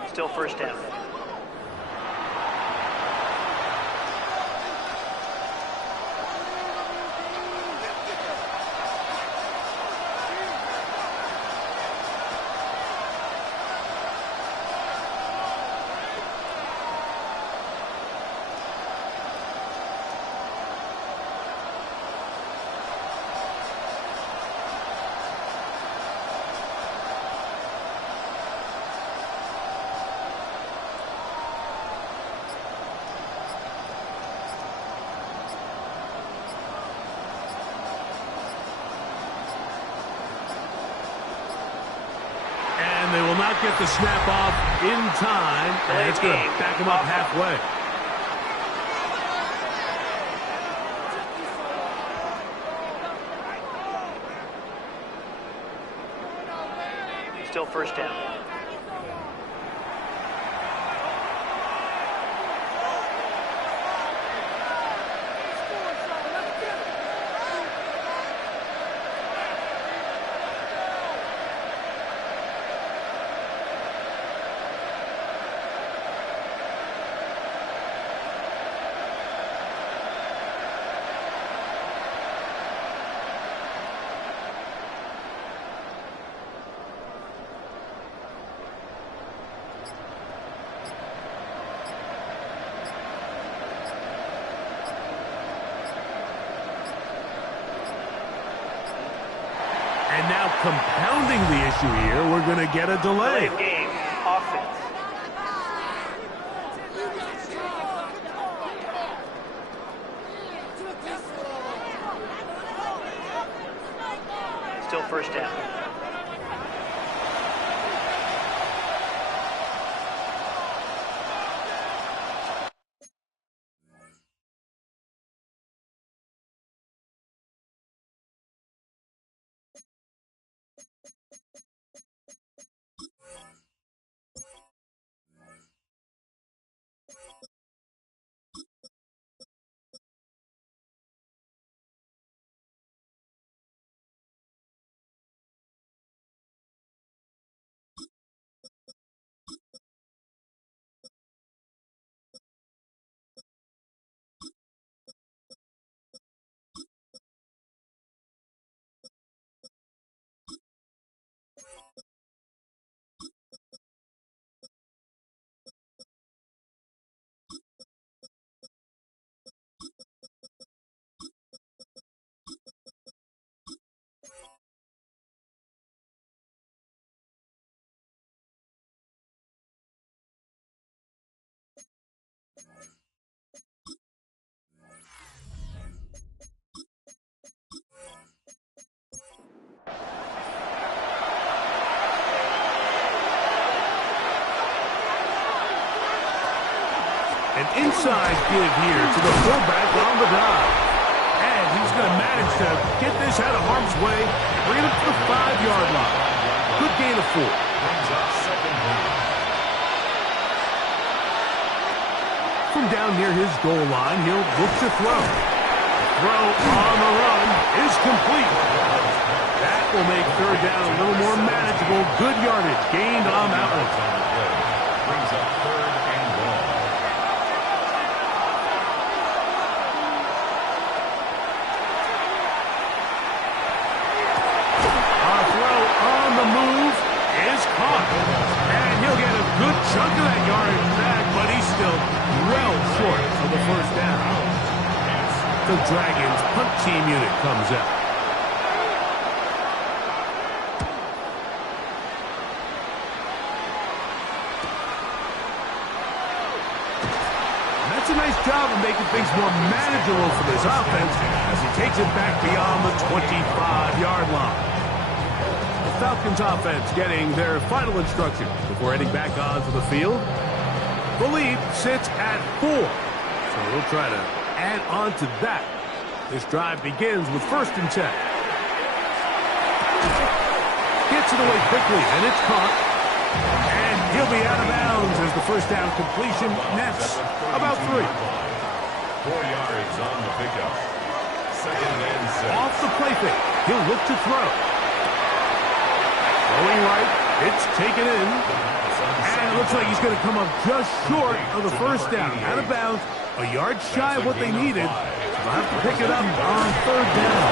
Still first down. And they will not get the snap off in time. And it's going to back them up halfway. Still first down. And now compounding the issue here, we're going to get a delay. Delay game, offense. Still first down. An inside give here to the fullback on the dive. And he's going to manage to get this out of harm's way, bring it up to the 5-yard line. Good gain of 4. From down near his goal line, he'll look to throw. Throw on the run is complete. That will make third down a little more manageable. Good yardage gained on that one. Brings up third and long. A throw on the move is caught. And he'll get a good chunk of that yardage back, but he's still well short of the first down. The Dragons punt team unit comes out. That's a nice job of making things more manageable for this offense as he takes it back beyond the 25-yard line. The Falcons offense getting their final instruction before heading back onto the field. The lead sits at 4, so we'll try to add on to that. This drive begins with 1st and 10. Gets it away quickly, and it's caught. And he'll be out of bounds as the first down completion nets about 3. 4 yards on the pickup. 2nd and 6. Off the play fake, he'll look to throw. Going right, it's taken in. And it looks like he's going to come up just short of the first down. Out of bounds, a yard shy of what they needed. They'll have to pick it up on 3rd down.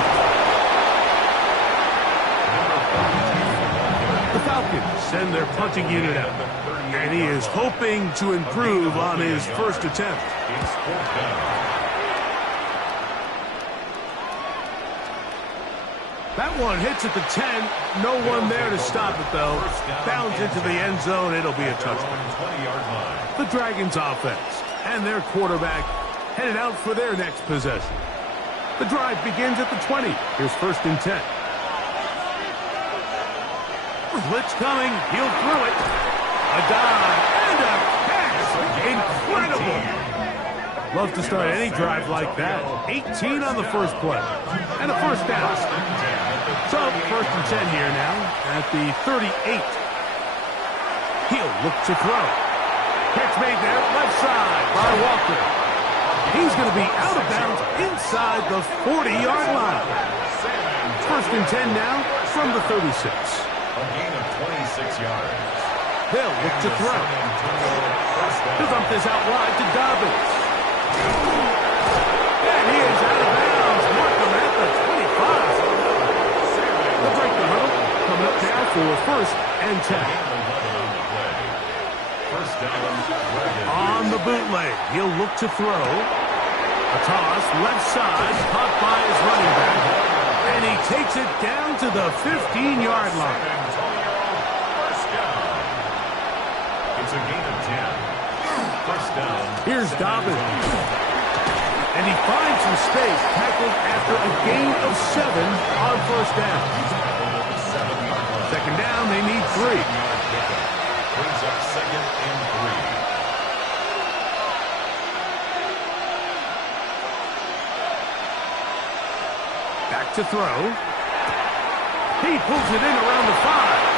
The Falcons send their punting unit out. And he is hoping to improve on his first attempt. It's 4th down. That one hits at the 10. No one there to stop it, though. Bounds into the end zone. It'll be a touchdown. 20-yard line. The Dragons offense and their quarterback headed out for their next possession. The drive begins at the 20. Here's 1st and 10. Blitz coming. He'll throw it. A dive and a catch. Incredible. Love to start any drive like that. 18 on the first play. And a first down. So, 1st and 10 here now at the 38. He'll look to throw. Catch made there, left side by Walker. He's going to be out of bounds inside the 40-yard line. 1st and 10 now from the 36. A gain of 26 yards. They'll look to throw. He'll dump this out wide to Dobbins. And he is out of bounds. Markham at the 25. They'll break the huddle. Coming up now for 1st and 10. First down. On the bootleg, he'll look to throw. A toss, left side, caught by his running back. And he takes it down to the 15-yard line. First down. It's a gain of 10. First down. Here's Dobbins. And he finds some space, tackled after a gain of 7 on 1st down. 2nd down, they need 3. Brings up 2nd and 3. Back to throw. He pulls it in around the 5.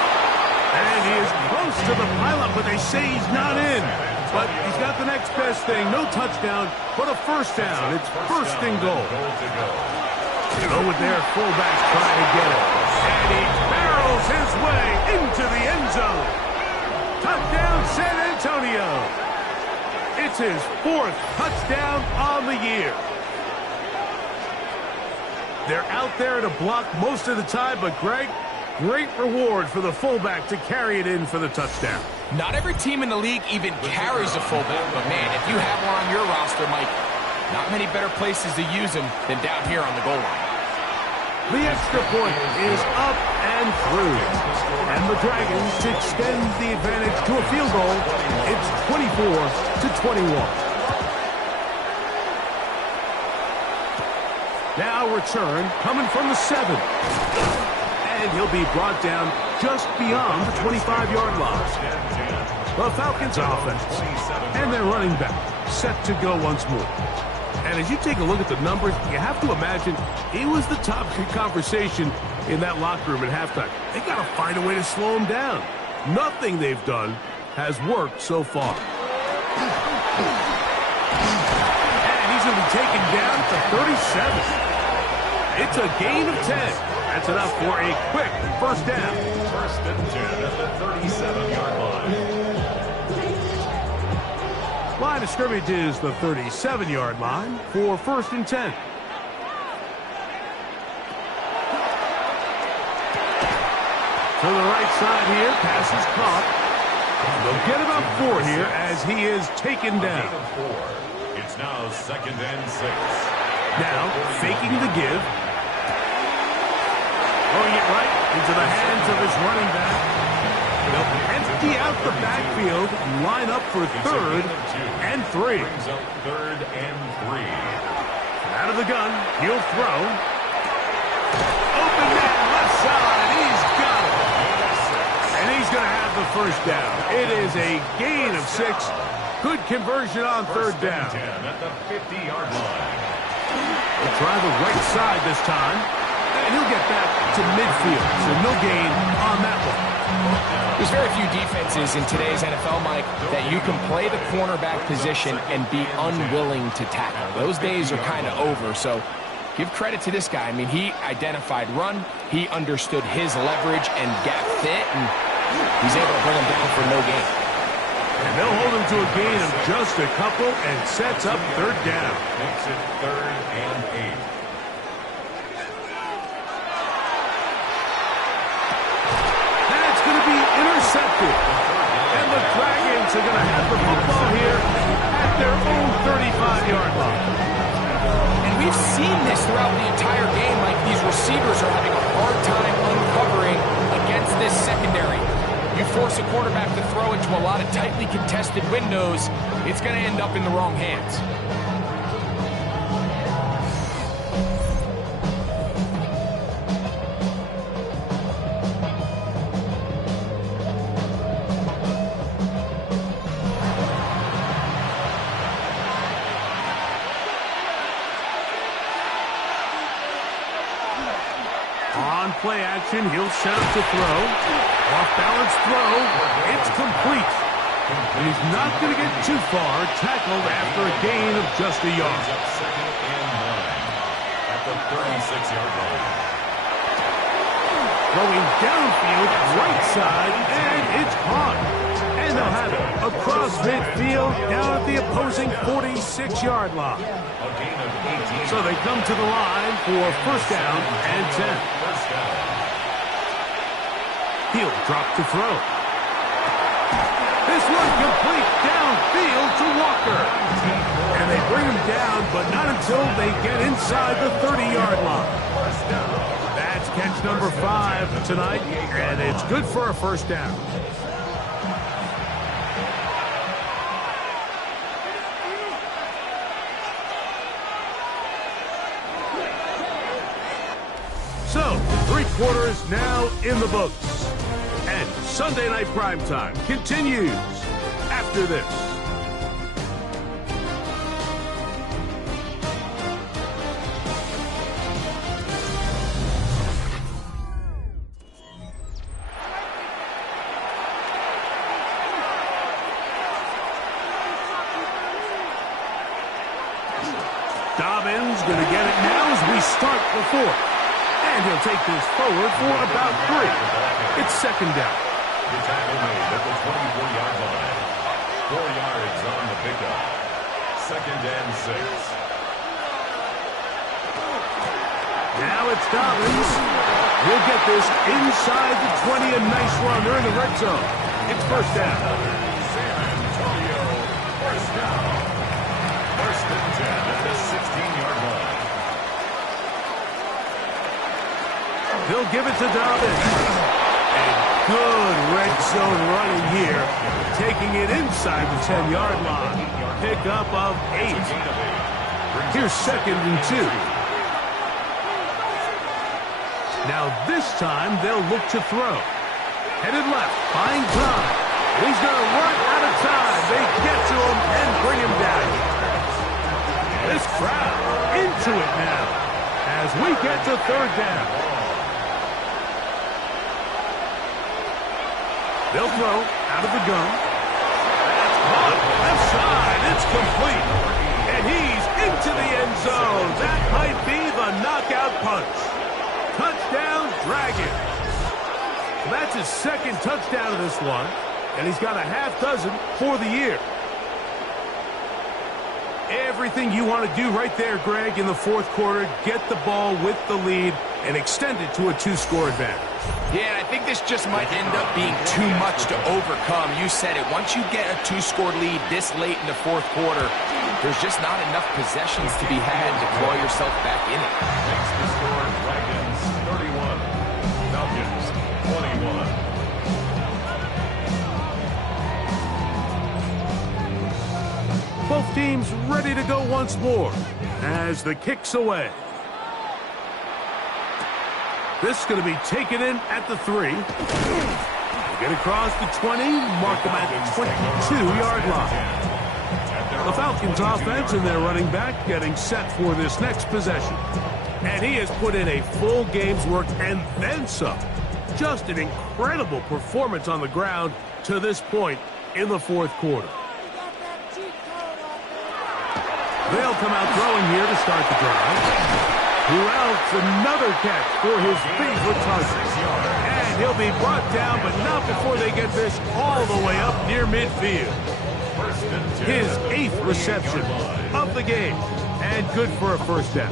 And he is close to the pileup, but they say he's not in. But he's got the next best thing. No touchdown, but a first down. It's 1st and goal. Go with their fullback trying to get it. And he barrels his way into the end zone. Touchdown, San Antonio. It's his 4th touchdown on the year. They're out there to block most of the time, but Greg, great reward for the fullback to carry it in for the touchdown. Not every team in the league even carries a fullback, but man, if you have one on your roster, Mike, not many better places to use him than down here on the goal line. The extra point is up and through. And the Dragons extend the advantage to a field goal. It's 24-21. Now return coming from the 7. And he'll be brought down just beyond the 25-yard line. The Falcons offense and their running back set to go once more. And as you take a look at the numbers, you have to imagine he was the top conversation in that locker room at halftime. They got to find a way to slow him down. Nothing they've done has worked so far. And he's going to be taken down to 37. It's a gain of 10. That's enough for a quick first down. 1st and 10 at the 37-yard line. Line of scrimmage is the 37-yard line for 1st and 10. To the right side here, pass is caught. They'll get about 4 here as he is taken down. Gain of 4. It's now 2nd and 6. Now, faking the give. Throwing it right into the hands of his running back. They'll empty out the backfield, line up for 3rd and 3. Brings up 3rd and 3. Out of the gun, he'll throw. Open man, left side, he's got it. And he's going to have the first down. It is a gain of 6. Good conversion on 3rd down. 10 at the 50-yard line. He'll try the right side this time. And he'll get back to midfield, so no gain on that one. There's very few defenses in today's NFL, Mike, that you can play the cornerback position and be unwilling to tackle. Those days are kind of over, so give credit to this guy. I mean, he identified run, he understood his leverage and gap fit, and he's able to bring him down for no gain. And they'll hold him to a gain of just a couple and sets up 3rd down. Makes it 3rd and 8. Intercepted. And the Dragons are going to have the football here at their own 35-yard line. And we've seen this throughout the entire game. Like, these receivers are having a hard time uncovering against this secondary. You force a quarterback to throw into a lot of tightly contested windows, it's going to end up in the wrong hands. Play action, he'll set up to throw. Off-balance throw, it's complete. And he's not going to get too far, tackled after a gain of just a yard. Brings up 2nd and 9 at the 36-yard line. Throwing downfield, right side, and it's caught. And they'll have it across midfield, down at the opposing 46-yard line. A gain of 18. So they come to the line for 1st down and 10. First down. He'll drop to throw. This one complete downfield to Walker. And they bring him down, but not until they get inside the 30-yard line. That's catch number 5 tonight, and it's good for a 1st down. So, 3 quarters now in the books. And Sunday Night Primetime continues after this. Dobbins going to get it now as we start the 4th. And he'll take this forward for about 3. It's 2nd down. The tackle made at the 24-yard line. 4 yards on the pickup. 2nd and 6. Now it's Dobbins. We'll get this inside the 20. A nice run. They're in the red zone. It's 1st down. San Antonio, 1st down. 1st and 10 at the 16-yard line. He'll give it to Dobbins. And good red zone running here. Taking it inside the 10-yard line. Pickup of 8. Here's 2nd and 2. Now this time they'll look to throw. Headed left, buying time. He's going to run out of time. They get to him and bring him down. This crowd into it now as we get to 3rd down. They'll throw out of the gun. That's caught. Left side. It's complete. And he's into the end zone. That might be the knockout punch. Touchdown, Dragons. So that's his 2nd touchdown of this one. And he's got a half dozen for the year. Everything you want to do right there, Greg, in the 4th quarter. Get the ball with the lead. and extend it to a 2-score advantage. Yeah, I think this just might end up being too much to overcome. You said it. Once you get a 2-score lead this late in the fourth quarter, there's just not enough possessions to be had to claw yourself back in it. Makes the score Dragons 31, Falcons 21. Both teams ready to go once more as the kick's away. This is going to be taken in at the 3. They get across the 20, mark them at the 22-yard line. The Falcons offense and their running back getting set for this next possession. And he has put in a full game's work and then some. Just an incredible performance on the ground to this point in the fourth quarter. They'll come out throwing here to start the drive. Who else? Another catch for his favorite target. And he'll be brought down, but not before they get this all the way up near midfield. His 8th reception of the game, and good for a first down.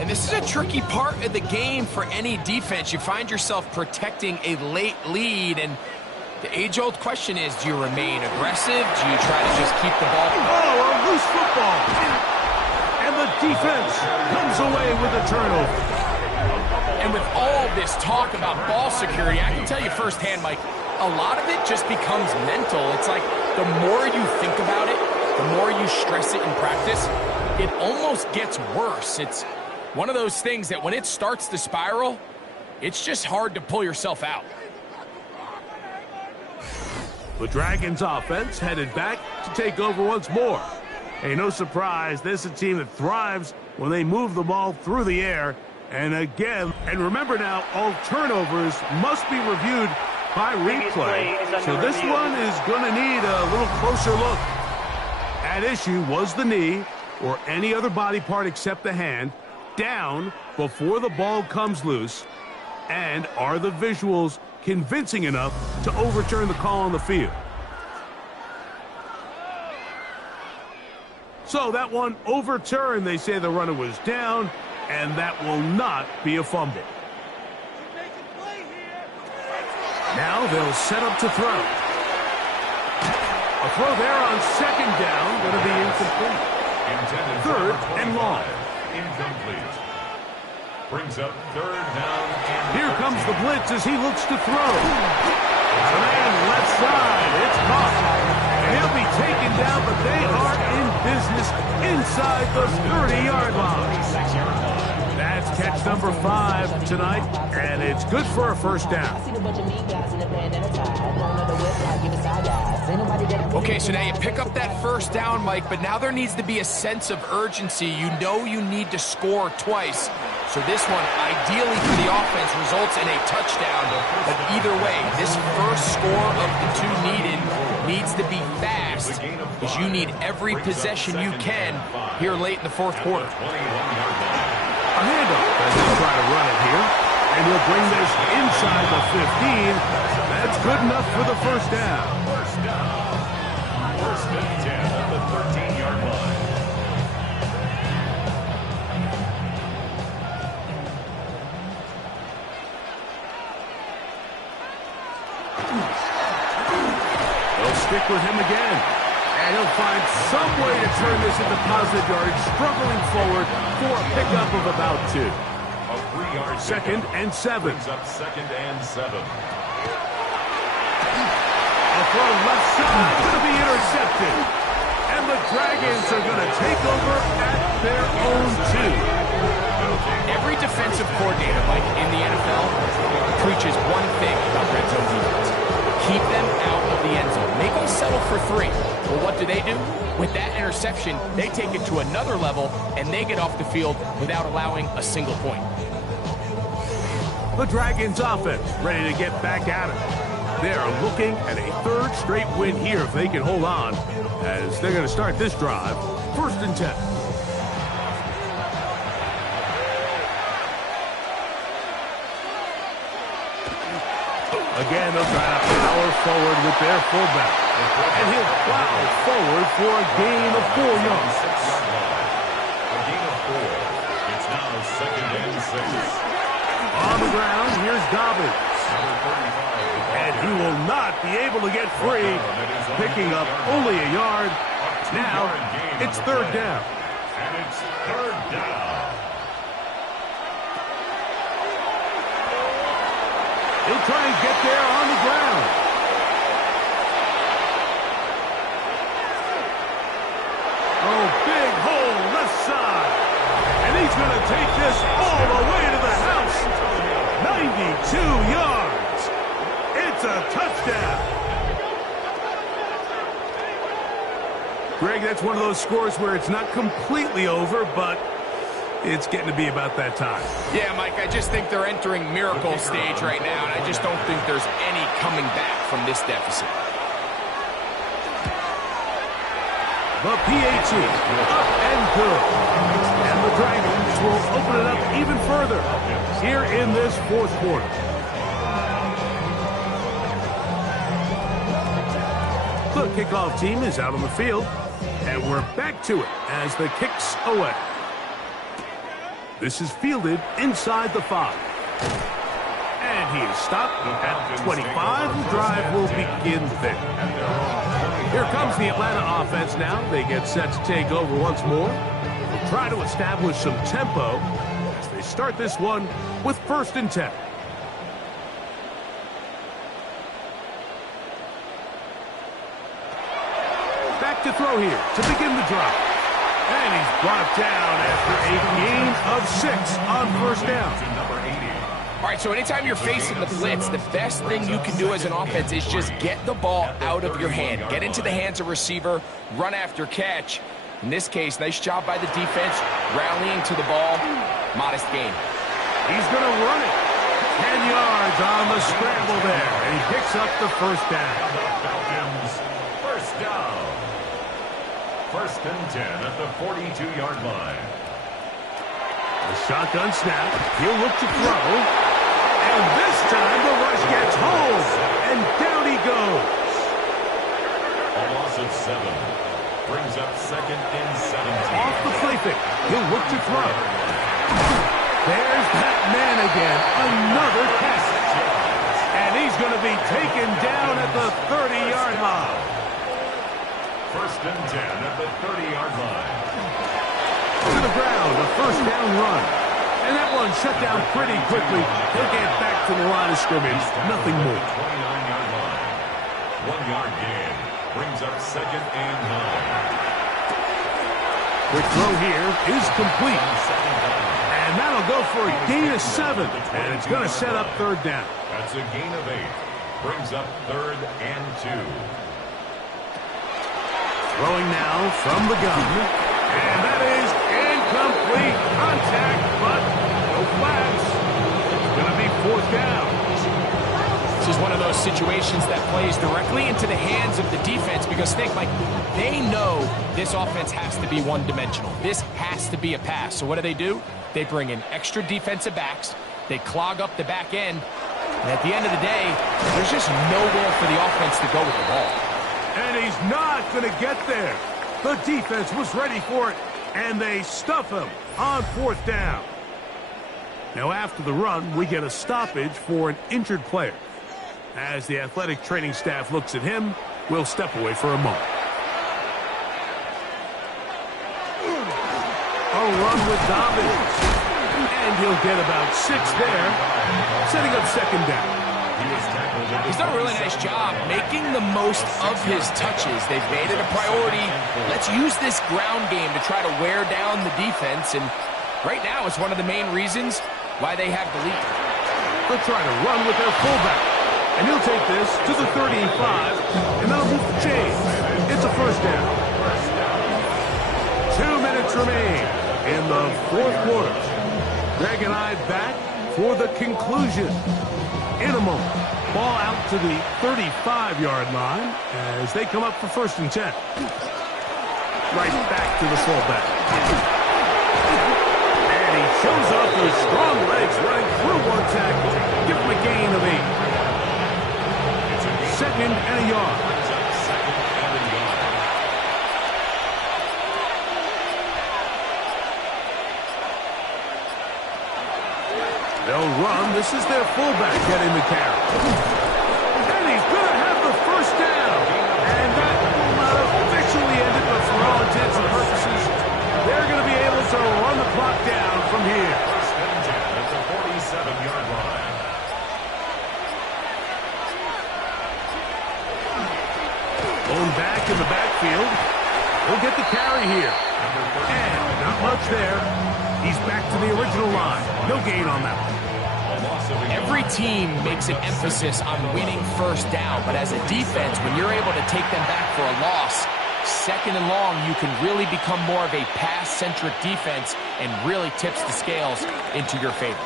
And this is a tricky part of the game for any defense. You find yourself protecting a late lead, and the age-old question is, do you remain aggressive? Do you try to just keep the ball? Oh, a loose football. And the defense comes away with a turnover. And with all this talk about ball security, I can tell you firsthand, Mike, a lot of it just becomes mental. It's like the more you think about it, the more you stress it in practice, it almost gets worse. It's one of those things that when it starts to spiral, it's just hard to pull yourself out. The Dragons offense headed back to take over once more. Hey, no surprise, this is a team that thrives when they move the ball through the air. And again, and remember now, all turnovers must be reviewed by replay. So this one is going to need a little closer look. At issue was the knee, or any other body part except the hand, down before the ball comes loose. And are the visuals convincing enough to overturn the call on the field? So that one overturned. They say the runner was down, and that will not be a fumble. Now they'll set up to throw. A throw there on second down, going to be incomplete. Third and long. Incomplete. Brings up third down. Here comes the blitz as he looks to throw. The man left side. It's caught. And he'll be taken down, but they are in business inside the 30-yard line. That's catch number 5 tonight, and it's good for a first down. Okay, so now you pick up that first down, Mike, but now there needs to be a sense of urgency. You know you need to score twice. So this one, ideally for the offense, results in a touchdown. But either way, this first score of the 2 needs to be fast, because you need every possession you can here late in the fourth quarter. A handoff as they try to run it here. And he'll bring this inside the 15. That's good enough for the first down. First and 10 at the 13-yard line. They'll stick with him again. And he'll find some way to turn this into positive yardage, struggling forward for a pickup of about 2. A 3-yard Second and 7. Brings up second and 7. A throw left side, going to be intercepted. And the Dragons are going to take over at their own 2. Every defensive coordinator, Mike, in the NFL preaches one thing about red zone defense. Keep them out of the end zone. Make them settle for 3. Well, what do? With that interception, they take it to another level, and they get off the field without allowing a single point. The Dragons offense ready to get back at it. They are looking at a 3rd straight win here if they can hold on, as they're going to start this drive. First and 10. Again, they'll try to power forward with their fullback. And he'll plow forward for a gain of 4 yards. A gain of 4. It's now 2nd and 6. On the ground, here's Dobbins. Number 35. And he will not be able to get free, picking up only a yard. Now, it's 3rd down. And it's 3rd down. He'll try and get there on the ground. Oh, big hole left side. And he's going to take this all the way to the house. 92 yards. It's a touchdown. Greg, that's one of those scores where it's not completely over, but it's getting to be about that time. Yeah, Mike, I just think they're entering miracle stage right now, and I just don't think there's any coming back from this deficit. The PAT, up and good. And the Dragons will open it up even further here in this 4th quarter. The kickoff team is out on the field, and we're back to it as the kick's away. This is fielded inside the 5. And he is stopped at 25. The drive will begin there. Here comes the Atlanta offense now. They get set to take over once more. They'll try to establish some tempo as they start this one with 1st and 10. Back to throw here to begin the drive. And he's brought down after a gain of 6 on 1st down. All right, so anytime you're facing the blitz, the best thing you can do as an offense is just get the ball out of your hand. Get into the hands of receiver, run after catch. In this case, nice job by the defense, rallying to the ball. Modest gain. He's going to run it. 10 yards on the scramble there, and he picks up the 1st down. Falcons, 1st down. 1st and 10 at the 42-yard line. The shotgun snap. He'll look to throw. And this time the rush gets home. And down he goes. A loss of 7. Brings up 2nd and 17. Off the play fake. He'll look to throw. There's that man again. Another catch. And he's going to be taken down at the 30-yard line. 1st and 10 at the 30-yard line. To the ground, a 1st down run. And that one shut down pretty quickly. He'll get back to the line of scrimmage. Nothing more. 29-yard line. 1-yard gain. Brings up 2nd and 9. Quick throw here is complete. And that'll go for a gain of 7. And it's going to set up 3rd down. That's a gain of 8. Brings up 3rd and 2. Throwing now from the gun. And that is incomplete. Contact, but no flags. It's going to be 4th down. This is one of those situations that plays directly into the hands of the defense because think, like, they know this offense has to be one-dimensional. This has to be a pass. So what do? They bring in extra defensive backs. They clog up the back end. And at the end of the day, there's just nowhere for the offense to go with the ball. And he's not going to get there. The defense was ready for it, and they stuff him on 4th down. Now, after the run, we get a stoppage for an injured player. As the athletic training staff looks at him, we'll step away for a moment. A run with Dobbins. And he'll get about 6 there, setting up 2nd down. He's done a really nice job making the most of his touches. They've made it a priority. Let's use this ground game to try to wear down the defense. And right now, it's one of the main reasons why they have the lead. They'll try to run with their fullback. And he'll take this to the 35, and that'll move the chains. It's a 1st down. 2 minutes remain in the 4th quarter. Greg and I back for the conclusion. In a moment, ball out to the 35-yard line as they come up for 1st and 10. Right back to the fullback. And he shows off those strong legs running through one tackle. Give him a gain of 8. 2nd and a yard. run. This is their fullback getting the carry. And he's going to have the first down. And that will not officially end it, but for all intents and purposes, they're going to be able to run the clock down from here. First and 10 at the 47-yard line. Going back in the backfield. He'll get the carry here. And not much there. He's back to the original line. No gain on that one. Every team makes an emphasis on winning first down, but as a defense, when you're able to take them back for a loss, second and long, you can really become more of a pass-centric defense and really tips the scales into your favor.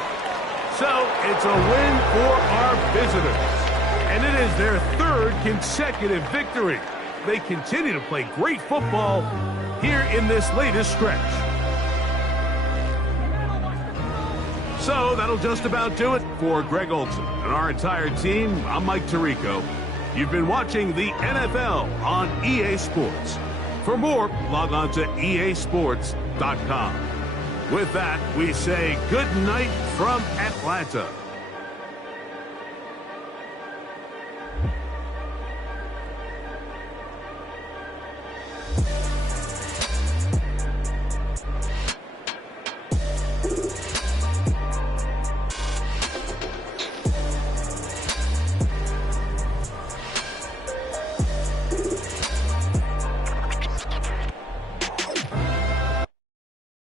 So it's a win for our visitors. And it is their third consecutive victory. They continue to play great football here in this latest stretch. So that'll just about do it for Greg Olson and our entire team. I'm Mike Tirico. You've been watching the NFL on EA Sports. For more, log on to easports.com. With that, we say good night from Atlanta.